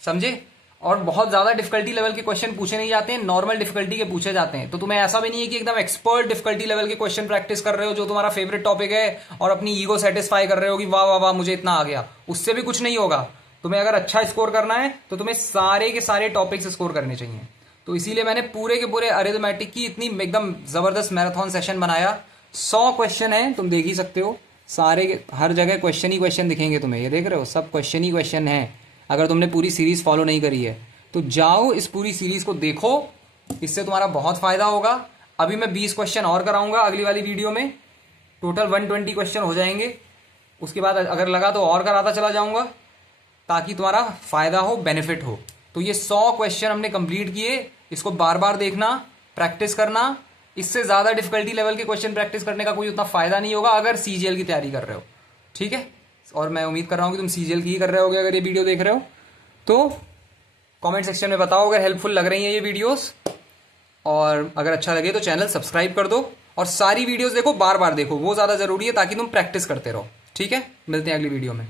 समझे। और बहुत ज्यादा डिफिकल्टी लेवल के क्वेश्चन पूछे नहीं जाते हैं, नॉर्मल डिफिकल्टी के पूछे जाते हैं। तो तुम्हें ऐसा भी नहीं है कि एकदम एक्सपर्ट डिफिकल्टी लेवल के क्वेश्चन प्रैक्टिस कर रहे हो जो तुम्हारा फेवरेट टॉपिक है और अपनी ईगो सेटिस्फाई कर रहे हो कि वाह वाह वाह मुझे इतना आ गया। उससे भी कुछ नहीं होगा। तुम्हें अगर अच्छा स्कोर करना है तो तुम्हें सारे के सारे टॉपिक्स स्कोर करने चाहिए। तो इसीलिए मैंने पूरे के पूरे अरिथमेटिक की इतनी एकदम जबरदस्त मैराथन सेशन बनाया। 100 क्वेश्चन है, तुम देख ही सकते हो। सारे हर जगह क्वेश्चन ही क्वेश्चन दिखेंगे तुम्हें, ये देख रहे हो, सब क्वेश्चन ही क्वेश्चन है। अगर तुमने पूरी सीरीज फॉलो नहीं करी है तो जाओ इस पूरी सीरीज को देखो, इससे तुम्हारा बहुत फायदा होगा। अभी मैं 20 क्वेश्चन और कराऊंगा अगली वाली वीडियो में, टोटल 120 क्वेश्चन हो जाएंगे। उसके बाद अगर लगा तो और कराता चला जाऊंगा ताकि तुम्हारा फायदा हो, बेनिफिट हो। तो ये 100 क्वेश्चन हमने कंप्लीट किए, इसको बार बार देखना, प्रैक्टिस करना। इससे ज्यादा डिफिकल्टी लेवल के क्वेश्चन प्रैक्टिस करने का कोई उतना फायदा नहीं होगा अगर सीजीएल की तैयारी कर रहे हो, ठीक है। और मैं उम्मीद कर रहा हूं कि तुम सीजीएल की ही कर रहे होगे अगर ये वीडियो देख रहे हो। तो कमेंट सेक्शन में बताओ अगर हेल्पफुल लग रही हैं ये वीडियोस, और अगर अच्छा लगे तो चैनल सब्सक्राइब कर दो और सारी वीडियोस देखो, बार बार देखो, वो ज्यादा जरूरी है ताकि तुम प्रैक्टिस करते रहो, ठीक है। मिलते हैं अगली वीडियो में।